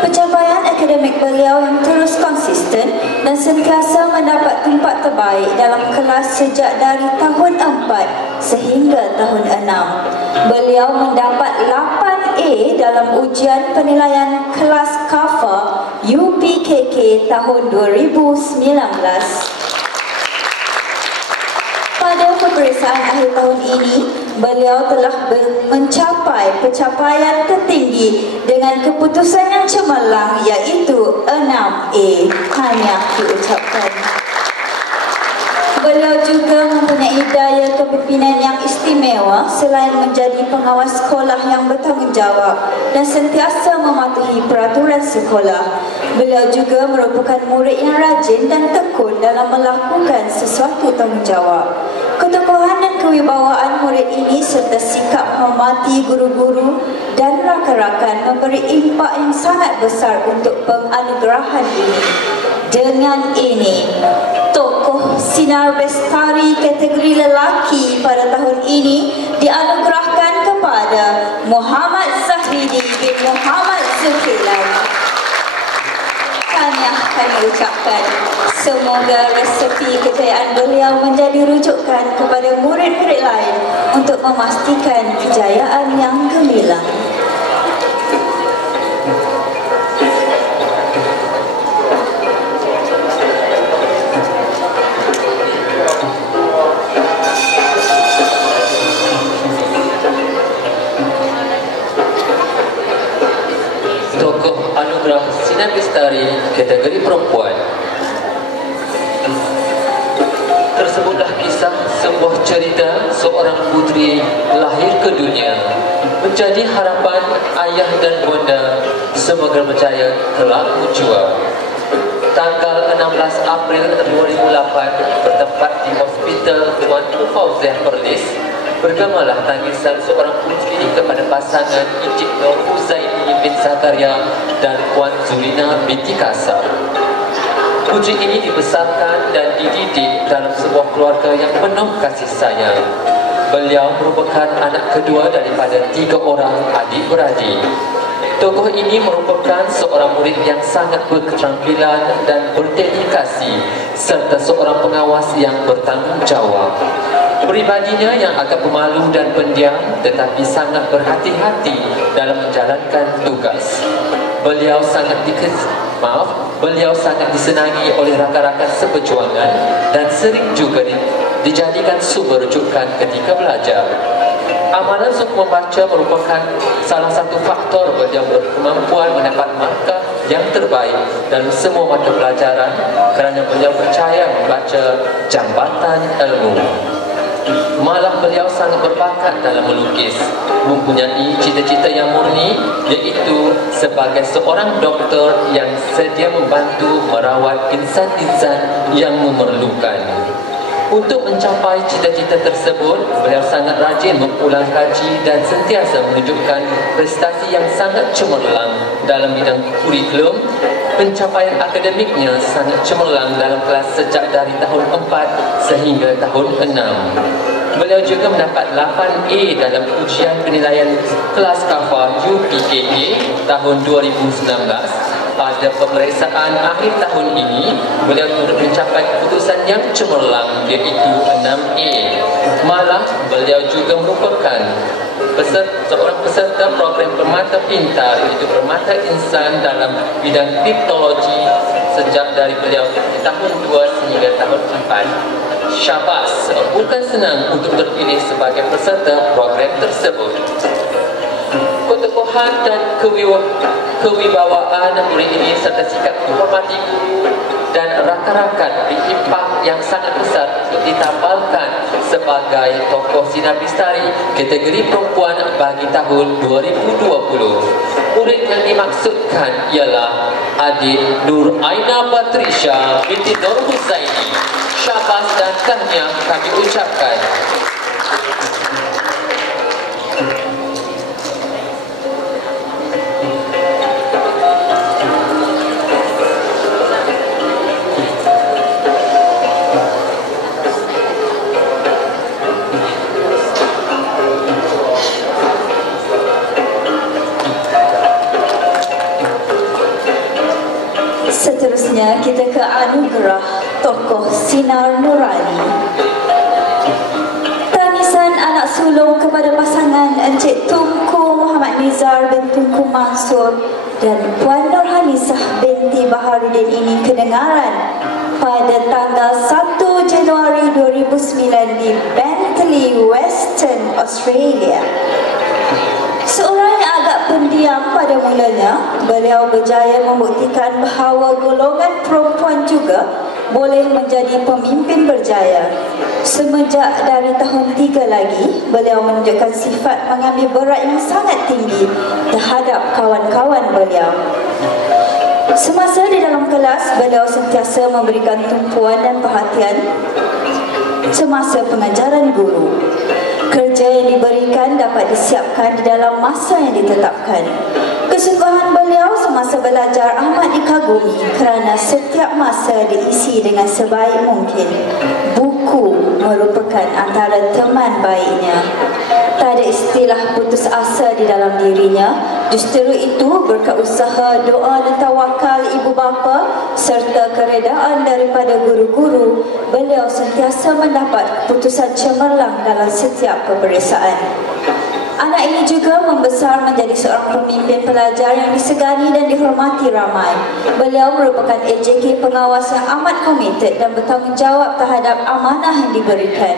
Pencapaian akademik beliau yang terus konsisten dan sentiasa mendapat tempat terbaik dalam kelas sejak dari tahun 4 sehingga tahun 6. Beliau mendapat 8A dalam ujian penilaian kelas KAFA UPKK tahun 2019. Pada peperiksaan akhir tahun ini, beliau telah mencapai pencapaian tertinggi dengan keputusan yang cemerlang iaitu 6A. Tahniah diucapkan. Beliau juga mempunyai daya kepimpinan yang istimewa selain menjadi pengawas sekolah yang bertanggungjawab dan sentiasa mematuhi peraturan sekolah. Beliau juga merupakan murid yang rajin dan tekun dalam melakukan sesuatu tanggungjawab. Ketokohan dan kewibawaan murid ini serta sikap hormati guru-guru dan rakan-rakan memberi impak yang sangat besar untuk penganugerahan ini. Dengan ini, tokoh Sinar Bestari kategori lelaki pada tahun ini dianugerahkan kepada Muhammad Zahridi bin Muhammad Zulkifli. Tahniah kami ucapkan. Semoga resepi kejayaan beliau menjadi rujukan kepada murid-murid lain untuk memastikan kejayaan yang gemilang. Tokoh anugerah Sinar Bestari kategori perempuan. Tersebutlah kisah sebuah cerita seorang putri lahir ke dunia, menjadi harapan ayah dan bunda, semoga berjaya kelak menjual. Tanggal 16 April 2008 bertempat di Hospital Tuan Fauziah Perlis, bergemalah tangisan seorang putri kepada pasangan Encik Nur Huzaini bin Zakaria dan Puan Zulina binti Kasar. Putri ini dibesarkan dan dididik dalam sebuah keluarga yang penuh kasih sayang. Beliau merupakan anak kedua daripada 3 orang adik-beradik. Tokoh ini merupakan seorang murid yang sangat berketerampilan dan berdedikasi serta seorang pengawas yang bertanggungjawab. Pribadinya yang agak pemalu dan pendiam tetapi sangat berhati-hati dalam menjalankan tugas. Beliau sangat disenangi oleh rakan-rakan seperjuangan dan sering juga dijadikan sumber rujukan ketika belajar. Amalan suku membaca merupakan salah satu faktor beliau berkemampuan mendapat markah yang terbaik dalam semua mata pelajaran kerana beliau percaya membaca jambatan ilmu. Malah beliau sangat berbakat dalam melukis, mempunyai cita-cita yang murni iaitu sebagai seorang doktor yang sedia membantu merawat insan-insan yang memerlukan. Untuk mencapai cita-cita tersebut, beliau sangat rajin mengulang kaji dan sentiasa menunjukkan prestasi yang sangat cemerlang dalam bidang kurikulum. Pencapaian akademiknya sangat cemerlang dalam kelas sejak dari tahun 4 sehingga tahun 6. Beliau juga mendapat 8A dalam ujian penilaian kelas kafah UPKK tahun 2019. Pada pemeriksaan akhir tahun ini, beliau turut mencapai keputusan yang cemerlang, iaitu 6A. Malah, beliau juga merupakan seorang peserta program Permata Pintar, iaitu Permata Insan dalam bidang kriptologi sejak dari beliau di tahun 2 sehingga tahun 4. Syabas, bukan senang untuk terpilih sebagai peserta program tersebut. Ketokohan dan kewibawaan murid ini serta sikap menghormati guru dan rakan-rakan berimpak yang sangat besar untuk ditambahkan sebagai tokoh sinar lestari kategori perempuan bagi tahun 2020. Murid yang dimaksudkan ialah adik Nur Aina Patricia binti Nur Husaini. Syabas dan tahniah kami ucapkan. Seterusnya kita ke anugerah tokoh sinar nurani. Tangisan anak sulung kepada pasangan Encik Tunku Muhammad Nizar bin Tunku Mansur dan Puan Nurhanisah binti Baharudin ini kedengaran pada tanggal 1 Januari 2009 di Bentley, Western Australia. Seorang yang agak pendiam pada mulanya, beliau berjaya membuktikan bahawa golongan perempuan juga boleh menjadi pemimpin berjaya. Semenjak dari tahun 3 lagi, beliau menunjukkan sifat mengambil berat yang sangat tinggi terhadap kawan-kawan beliau. Semasa di dalam kelas, beliau sentiasa memberikan tumpuan dan perhatian semasa pengajaran guru. Kerja yang diberikan dapat disiapkan di dalam masa yang ditetapkan. Kesungguhan beliau semasa belajar amat dikagumi kerana setiap masa diisi dengan sebaik mungkin. Buku merupakan antara teman baiknya. Tak ada istilah putus asa di dalam dirinya. Justru itu berkat usaha, doa dan tawakal ibu bapa serta keredaan daripada guru-guru, beliau sentiasa mendapat keputusan cemerlang dalam setiap peperiksaan. Anak ini juga membesar menjadi seorang pemimpin pelajar yang disegani dan dihormati ramai. Beliau merupakan AJK pengawas yang amat komited dan bertanggungjawab terhadap amanah yang diberikan.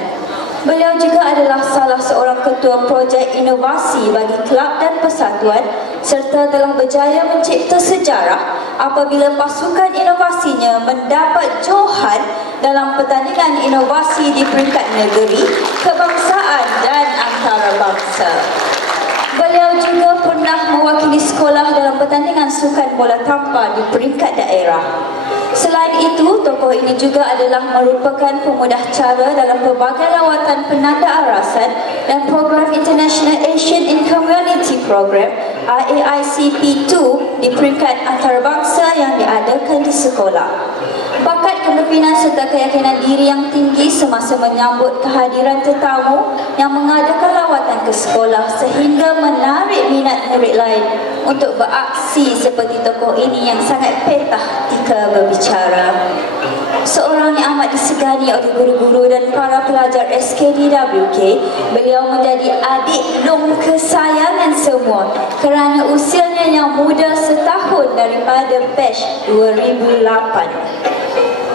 Beliau juga adalah salah seorang ketua projek inovasi bagi kelab dan persatuan serta telah berjaya mencipta sejarah apabila pasukan inovasinya mendapat johan dalam pertandingan inovasi di peringkat negeri, kebangsaan dan antarabangsa. Beliau juga pernah mewakili sekolah dalam pertandingan sukan bola tampar di peringkat daerah. Selain itu, tokoh ini juga adalah merupakan pemudah cara dalam pelbagai lawatan penanda arasan dan program International Asian in Community Program IAICP2 di peringkat antarabangsa yang diadakan di sekolah. Bakat kepimpinan serta keyakinan diri yang tinggi semasa menyambut kehadiran tetamu yang mengadakan lawatan ke sekolah sehingga menarik minat murid lain untuk beraksi seperti tokoh ini yang sangat petah ketika berbicara. Seorang yang amat disegani oleh guru-guru dan para pelajar SKDWK, beliau menjadi adik long kesayangan semua kerana usianya yang muda setahun daripada batch 2008.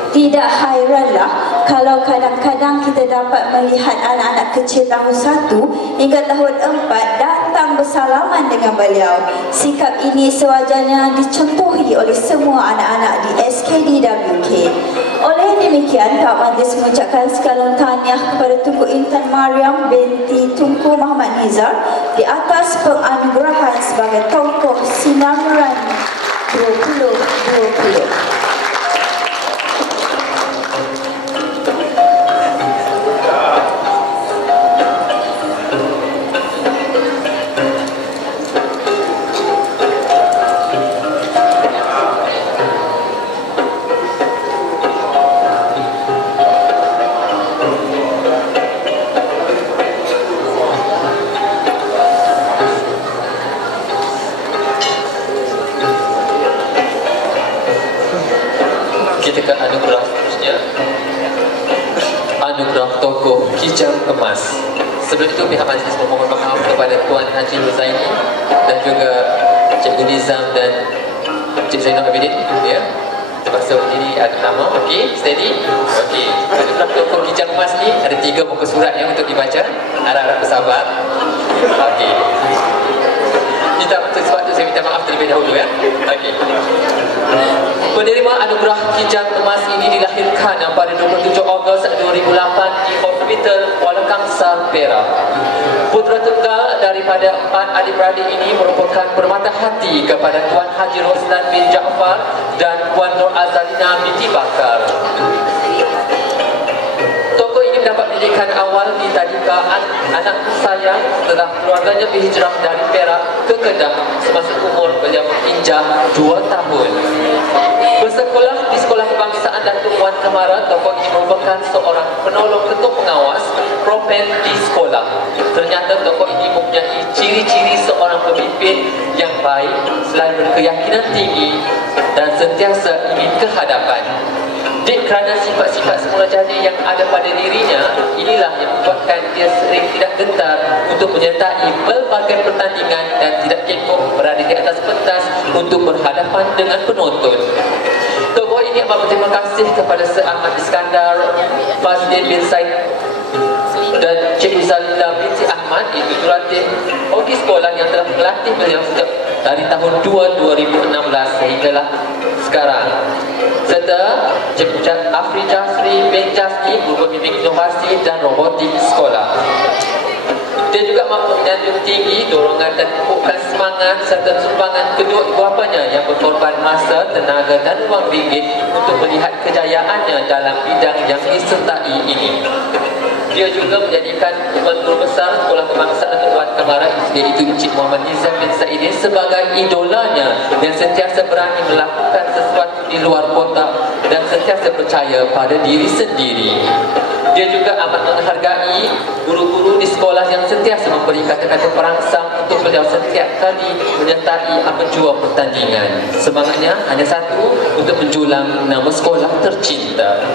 Tidak hairanlah kalau kadang-kadang kita dapat melihat anak-anak kecil tahun 1 hingga tahun 4 datang bersalaman dengan beliau. Sikap ini sewajarnya dicontohi oleh semua anak-anak di SKDWK. Oleh demikian, Pak Majlis mengucapkan sekalon tahniah kepada Tunku Intan Mariam binti Tunku Muhammad Nizar di atas penganugerahan sebagai tokoh sinar nurani 2020. emas. Sebelum itu pihak majlis memohon maaf kepada Tuan Haji Rozaini dan juga Cikgu Nizam dan Cik Zainal Abidin, ya. Terpaksa berdiri agak lama. Okey, steady. Okey. Pada toko kijang emas ni ada 3 muka surat yang untuk dibaca. Harap-harap bersabar. Okey. Sebab itu saya minta maaf terlebih dahulu, ya. Okey. Penerima anugerah kijang emas ini dilahirkan pada 27 Ogos 2008 di Hospital Kuala Kangsar, Perak. Putera tunggal daripada 4 adik-beradik ini merupakan permata hati kepada Tuan Haji Roslan bin Jaafar dan Puan Nur Azalina binti Bakar. Tokoh ini mendapat pendidikan awal di tadika anak sayang setelah keluarganya berhijrah dari Perak ke Kedah semasa umur beliau menginjak 2 tahun. Bersekolah di Sekolah Kebangsaan Datuk Wan Kemara, tokoh ini merupakan seorang penolong ketua pengawas Propen di sekolah. Ternyata tokoh ini mempunyai ciri-ciri seorang pemimpin yang baik, selalu berkeyakinan tinggi dan sentiasa ingin ke hadapan. Kerana sifat-sifat semula jadi yang ada pada dirinya, inilah yang membuatkan dia sering tidak gentar untuk menyertai pelbagai pertandingan dan tidak kekok berada di atas pentas untuk berhadapan dengan penonton. Tokoh ini amat berterima kasih kepada Sir Ahmad Iskandar, Fazlin bin Said dan Cikgu Zalila binti Ahmad, itu jurulatih hoki sekolah yang telah melatih beliau sejak dari tahun 2016 sehinggalah sekarang. Serta Cikgu Afri Jasri bin Jasni, guru pembimbing inovasi dan robotik sekolah. Dia juga mampu menyanjung tinggi dorongan dan pupukkan semangat serta sumbangan kedua ibu bapanya yang berkorban masa, tenaga dan wang ringgit untuk melihat kejayaannya dalam bidang yang disertai ini. Dia juga menjadikan Guru Besar Sekolah Kebangsaan Datuk Wan Kemara, iaitu Encik Muhammad Nizam bin Saidin, sebagai idolanya yang sentiasa berani melakukan sesuatu di luar kotak dan sentiasa percaya pada diri sendiri. Dia juga amat menghargai guru-guru di sekolah yang sentiasa memberi kata-kata perangsang untuk beliau setiap kali menyertai menjua pertandingan. Semangatnya hanya satu, untuk menjulang nama sekolah tercinta.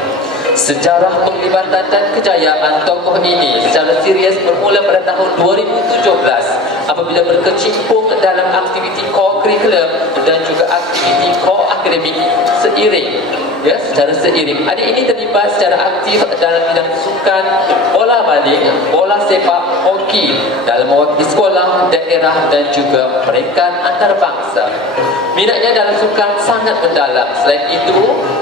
Sejarah penglibatan dan kejayaan tokoh ini secara serius bermula pada tahun 2017 apabila berkecimpung dalam aktiviti co-curriculum dan juga aktiviti co-akademik secara seiring. Adik ini terlibat secara aktif dalam bidang sukan, bola baling, bola sepak, hoki dalam mewakili sekolah, daerah dan juga peringkat antarabangsa. Minatnya dalam sukan sangat mendalam. Selain itu,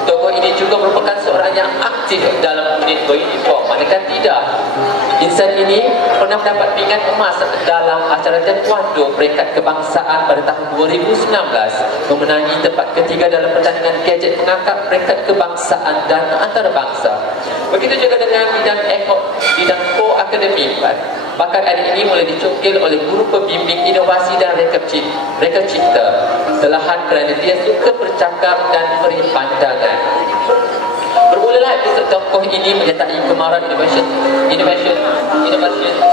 tokoh ini juga merupakan seorang yang aktif dalam unit beruniform. Manakala tidak, insan ini pernah mendapat pingat emas dalam acara taekwondo peringkat kebangsaan pada tahun 2019, memenangi tempat ketiga dalam pertandingan gadget pengangkat peringkat kebangsaan dan antarabangsa. Begitu juga dengan bidang co-akademik. Bakat adik ini mulai dicokil oleh guru pembimbing inovasi dan reka cipta. Selahan kerana dia suka bercakap dan beri pandangan. Bermulalah episod tokoh ini menyertai Kemaran Innovation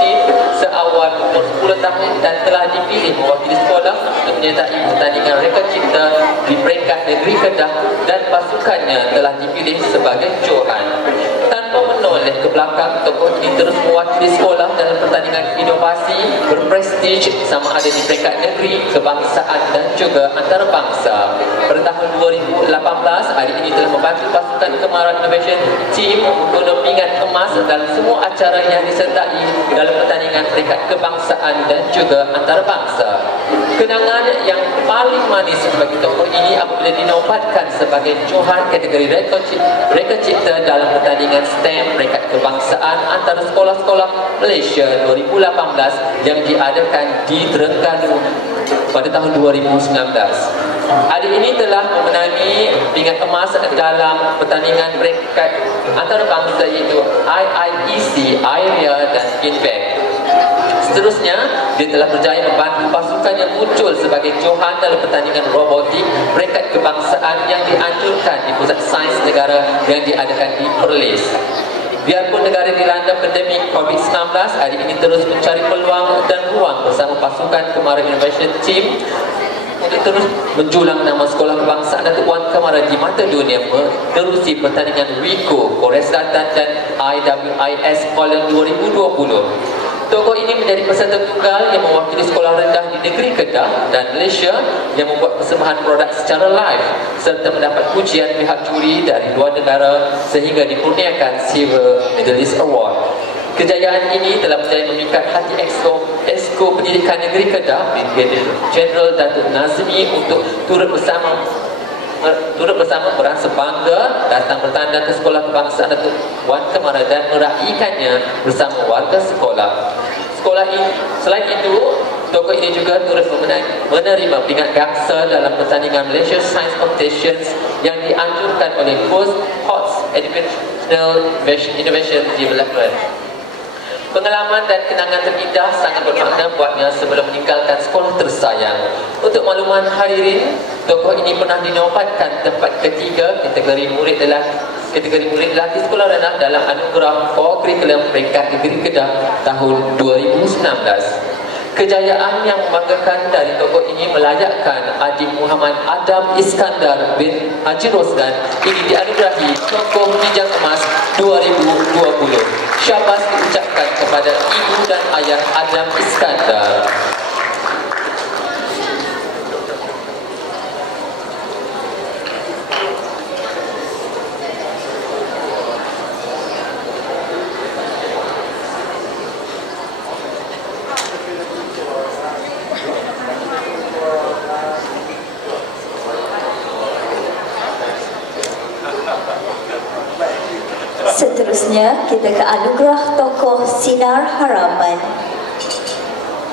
Team seawal umur 10 tahun dan telah dipilih mewakili sekolah untuk menyertai pertandingan reka cipta di peringkat negeri Kedah dan pasukannya telah dipilih sebagai joran. Tanpa menoleh ke belakang, tokoh ini terus mewakili sekolah dalam pertandingan inovasi berprestij sama ada di peringkat negeri, kebangsaan dan juga antarabangsa. Pada tahun 2018, adik ini telah membantu pasukan Kemaran Innovation Team untuk pingat emas dalam semua acara yang disertai dalam pertandingan peringkat kebangsaan dan juga antarabangsa. Kenangan yang paling manis bagi tokoh ini apabila dinobatkan sebagai johan kategori reka cipta dalam pertandingan STEM peringkat kebangsaan antara sekolah-sekolah Malaysia 2018 yang diadakan di Terengganu pada tahun 2019. Adik ini telah memenangi pingat emas dalam pertandingan peringkat antarabangsa iaitu IIEC, AIRIA dan Inback. Seterusnya, dia telah berjaya membantu pasukan yang muncul sebagai johan dalam pertandingan robotik peringkat kebangsaan yang dianjurkan di Pusat Sains Negara yang diadakan di Perlis. Biarpun negara dilanda pandemik COVID-19, adik ini terus mencari peluang dan ruang bersama pasukan Kemaran Innovation Team untuk terus menjulang nama Sekolah Kebangsaan Datuk Wan Kamara di mata dunia, menerusi pertandingan WICO Korea Selatan dan IWIS Kuala 2020. Tokoh ini menjadi peserta tunggal yang mewakili sekolah rendah di negeri Kedah dan Malaysia yang membuat persembahan produk secara live serta mendapat pujian pihak juri dari luar negara sehingga dikurniakan Silver Medalist Award. Kejayaan ini telah berjaya memikat hati Exco Pendidikan Negeri Kedah Brigadier Jeneral Datuk Nazmi untuk turut bersama berasa bangga datang bertandang ke Sekolah Kebangsaan Datuk Wan Kamara dan meraihkannya bersama warga sekolah. Selain itu, tokoh ini juga turut menerima peringkat gangsa dalam pertandingan Malaysia Science Competitions yang dianjurkan oleh HOTS Educational Innovation Development. Pengalaman dan kenangan terindah sangat bermakna buatnya sebelum meninggalkan sekolah tersayang. Untuk makluman hadirin, tokoh ini pernah dinobatkan tempat ketiga kategori murid lelaki sekolah rendah dalam anugerah Core Curriculum peringkat negeri Kedah tahun 2019. Kejayaan yang membanggakan dari tokoh ini melayakkan adik Muhammad Adam Iskandar bin Haji Rosdan ini dianugerahi tokoh Kijang Emas 2020. Syabas diucapkan kepada ibu dan ayah Adam Iskandar. Seterusnya, kita ke anugerah tokoh Sinar Harapan.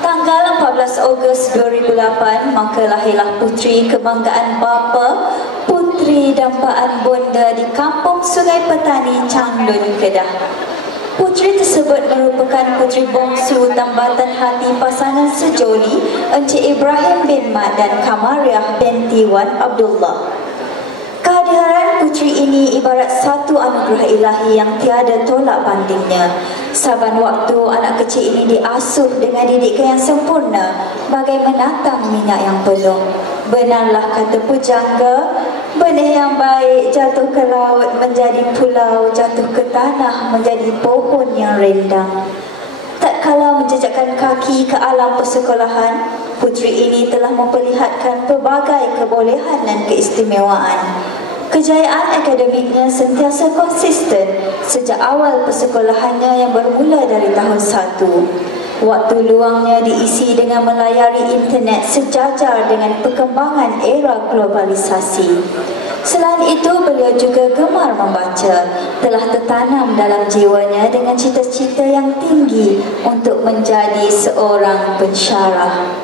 Tanggal 14 Ogos 2008, maka lahirlah puteri kebanggaan bapa, puteri dampaan bonda di Kampung Sungai Petani, Changlun, Kedah. Puteri tersebut merupakan puteri bongsu tambatan hati pasangan sejoli Encik Ibrahim bin Mat dan Kamariah binti Wan Abdullah. Kehadiran puteri ini ibarat satu anugerah ilahi yang tiada tolak bandingnya. Saban waktu anak kecil ini diasuh dengan didikan yang sempurna bagai menatang minyak yang penuh. Benarlah kata pujangga, benih yang baik jatuh ke laut menjadi pulau, jatuh ke tanah menjadi pohon yang rindang. Tak kala menjejakkan kaki ke alam persekolahan, puteri ini telah memperlihatkan pelbagai kebolehan dan keistimewaan. Kejayaan akademiknya sentiasa konsisten sejak awal persekolahannya yang bermula dari tahun 1. Waktu luangnya diisi dengan melayari internet sejajar dengan perkembangan era globalisasi. Selain itu, beliau juga gemar membaca, telah tertanam dalam jiwanya dengan cita-cita yang tinggi untuk menjadi seorang pensyarah.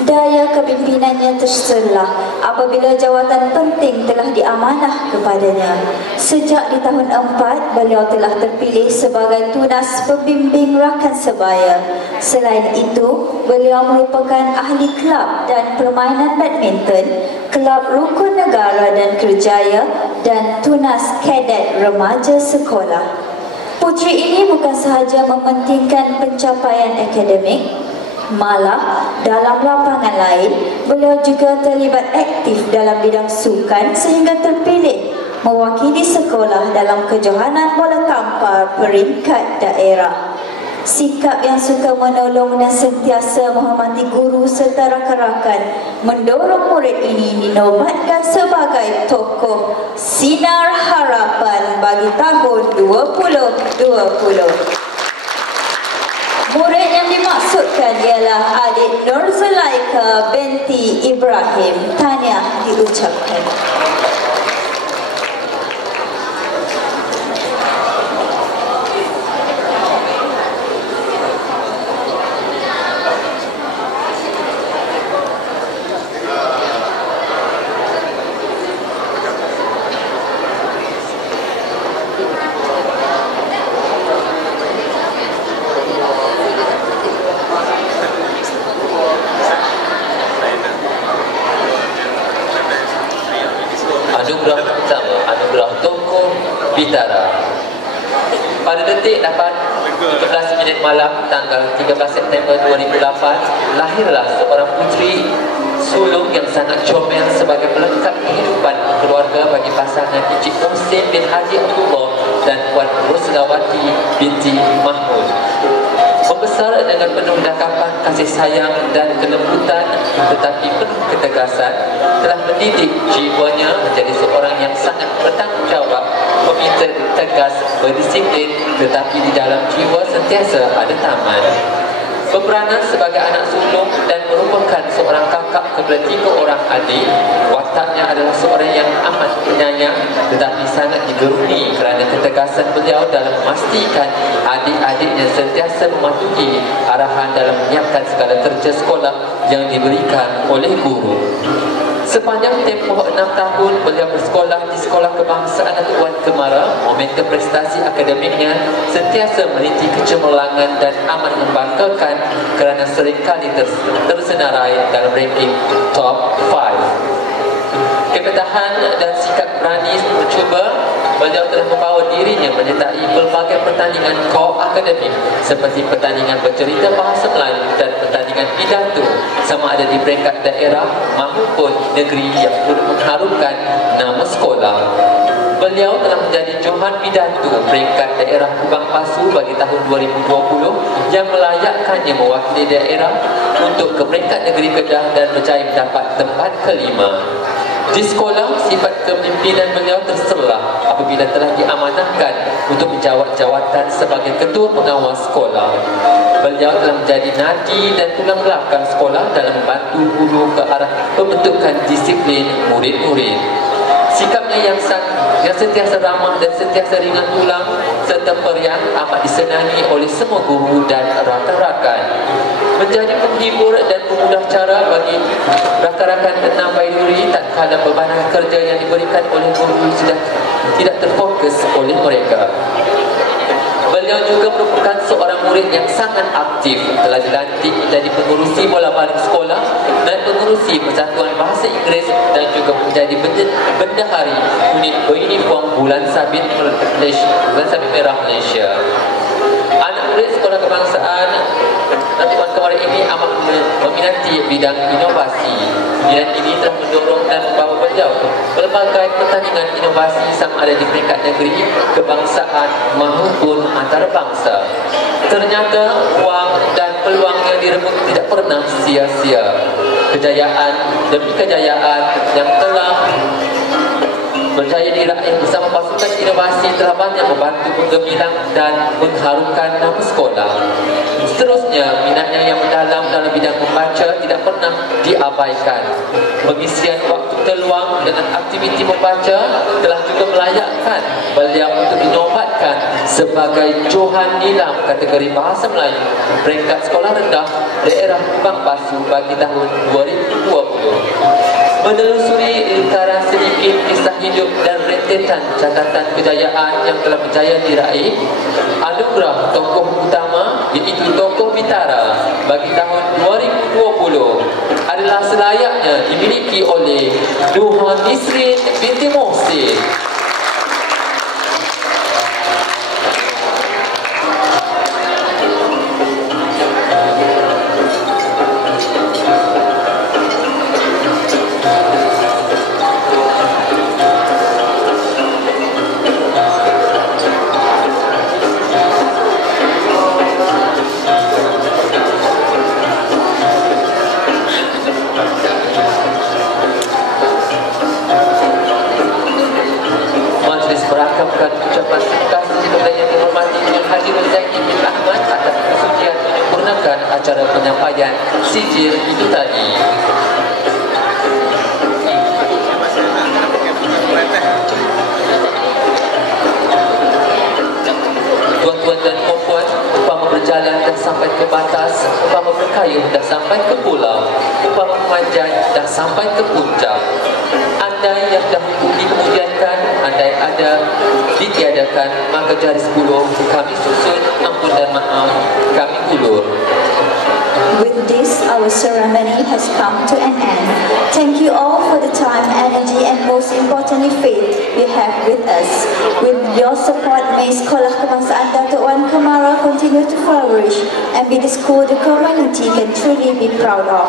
Daya kepimpinannya terserlah apabila jawatan penting telah diamanah kepadanya. Sejak di tahun 4, beliau telah terpilih sebagai tunas pembimbing rakan sebaya. Selain itu, beliau merupakan ahli kelab dan permainan badminton, kelab rukun negara dan kerjaya, dan tunas kadet remaja sekolah. Puteri ini bukan sahaja mementingkan pencapaian akademik, malah dalam lapangan lain, beliau juga terlibat aktif dalam bidang sukan sehingga terpilih mewakili sekolah dalam kejohanan bola tampar peringkat daerah. Sikap yang suka menolong dan sentiasa menghormati guru serta rakan-rakan mendorong murid ini dinobatkan sebagai tokoh Sinar Harapan bagi tahun 2020. Murid yang dimaksudkan ialah adik Nur Zulaika binti Ibrahim. Tahniah diucapkan. Anugerah pertama, anugerah tokoh Bintara. Pada detik 13 minit malam tanggal 13 September 2008, lahirlah seorang puteri sulung yang sangat comel sebagai pelengkap kehidupan keluarga bagi pasangan Encik Muhsin bin Haji Abdullah dan Puan Ruslawati binti Mahmud. Membesar dengan penuh dakapan, kasih sayang dan kelembutan tetapi penuh ketegasan, telah mendidik jiwanya menjadi seorang yang sangat bertanggungjawab, peminta tegas, berdisiplin, tetapi di dalam jiwa sentiasa ada taman. Berperanan sebagai anak sulung dan merupakan seorang kakak kepada 3 orang adik, wataknya adalah seorang yang amat penyayang tetapi sangat digeruni kerana ketegasan beliau dalam memastikan adik-adiknya sentiasa mematuhi arahan dalam menyiapkan segala kerja sekolah yang diberikan oleh guru. Sepanjang tempoh 6 tahun beliau bersekolah di Sekolah Kebangsaan Tuan Kemara, momentum prestasi akademiknya sentiasa meniti kecemerlangan dan amat membanggakan kerana seringkali tersenarai dalam ranking top 5. Kepetahan dan sikap berani mencuba, beliau telah membawa dirinya menyertai pelbagai pertandingan ko-akademik seperti pertandingan bercerita bahasa Melayu dan pertandingan pidato sama ada di peringkat daerah maupun negeri yang turut mengharumkan nama sekolah. Beliau telah menjadi Johan Pidato peringkat daerah Kubang Pasu bagi tahun 2020 yang melayakkannya mewakili daerah untuk ke peringkat negeri Kedah dan berjaya mendapat tempat kelima. Di sekolah, sifat kepimpinan beliau terselah apabila telah diamanahkan untuk menjawat jawatan sebagai ketua pengawas sekolah. Beliau telah menjadi nadi dan tulang belakang sekolah dalam membantu guru ke arah pembentukan disiplin murid-murid. Sikapnya yang sentiasa ramah dan sentiasa ringan tulang serta periang amat disenangi oleh semua guru dan rakan-rakan. Menjadi penghibur dan pemudah cara bagi rakan-rakan enam Baiduri tak kala bebanan kerja yang diberikan oleh guru sudah tidak terfokus oleh mereka. Beliau juga merupakan seorang murid yang sangat aktif, telah dilantik menjadi pengurusi bola balik sekolah dan pengurusi Persatuan Bahasa Inggeris dan juga menjadi bendahari unit beruniform Bulan Sabit Merah Malaysia. Anak murid Sekolah Kebangsaan Tuan Kemara ini amat meminati bidang inovasi. Bidang ini telah mendorong dan membawa beliau berbagai pertandingan inovasi sama ada di peringkat negeri, kebangsaan maupun antarabangsa. Ternyata wang dan peluang yang direbut tidak pernah sia-sia. Kejayaan demi kejayaan yang telah berjaya diraih bersama pasukan inovasi telah banyak membantu menggemilang dan mengharumkan nama sekolah. Seterusnya, minatnya yang mendalam dalam bidang membaca tidak pernah diabaikan. Pengisian waktu terluang dengan aktiviti membaca telah juga melayakkan beliau untuk dinobatkan sebagai Johan Nilam kategori Bahasa Melayu peringkat sekolah rendah daerah Kubang Pasu bagi tahun 2020. Menelusuri lingkaran sedikit kisah hidup dan rentetan catatan kejayaan yang telah berjaya diraih, anugerah tokoh utama iaitu tokoh Bitara bagi tahun 2020 adalah selayaknya dimiliki oleh Duhan Nisrin binti Muhsin. Merakamkan ucapan terima kasih kepada yang dihormati Tuan Haji Rozaini bin Ahmad atas persudian menyempurnakan acara penyampaian sijil itu tadi. Tuan-tuan dan puan-puan, umpama berjalan dah sampai ke batas, umpama berkayuh dah sampai ke pulau, umpama memanjat dah sampai ke puncak. Andai yang dahulu dikemudiankan, andai ada ditiadakan, maka jari 10 kami susun, ampun dan maaf kami ulur. With this, our ceremony has come to an end. Thank you all for the time, energy and most importantly faith you have with us. With your support, may Sekolah Kebangsaan Datuk Wan Kemara continue continue to flourish and be the school the community can truly be proud of.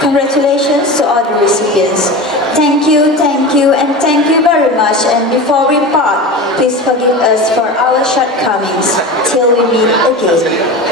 Congratulations to all the recipients. Thank you, and thank you very much. And before we part, please forgive us for our shortcomings. Till we meet again.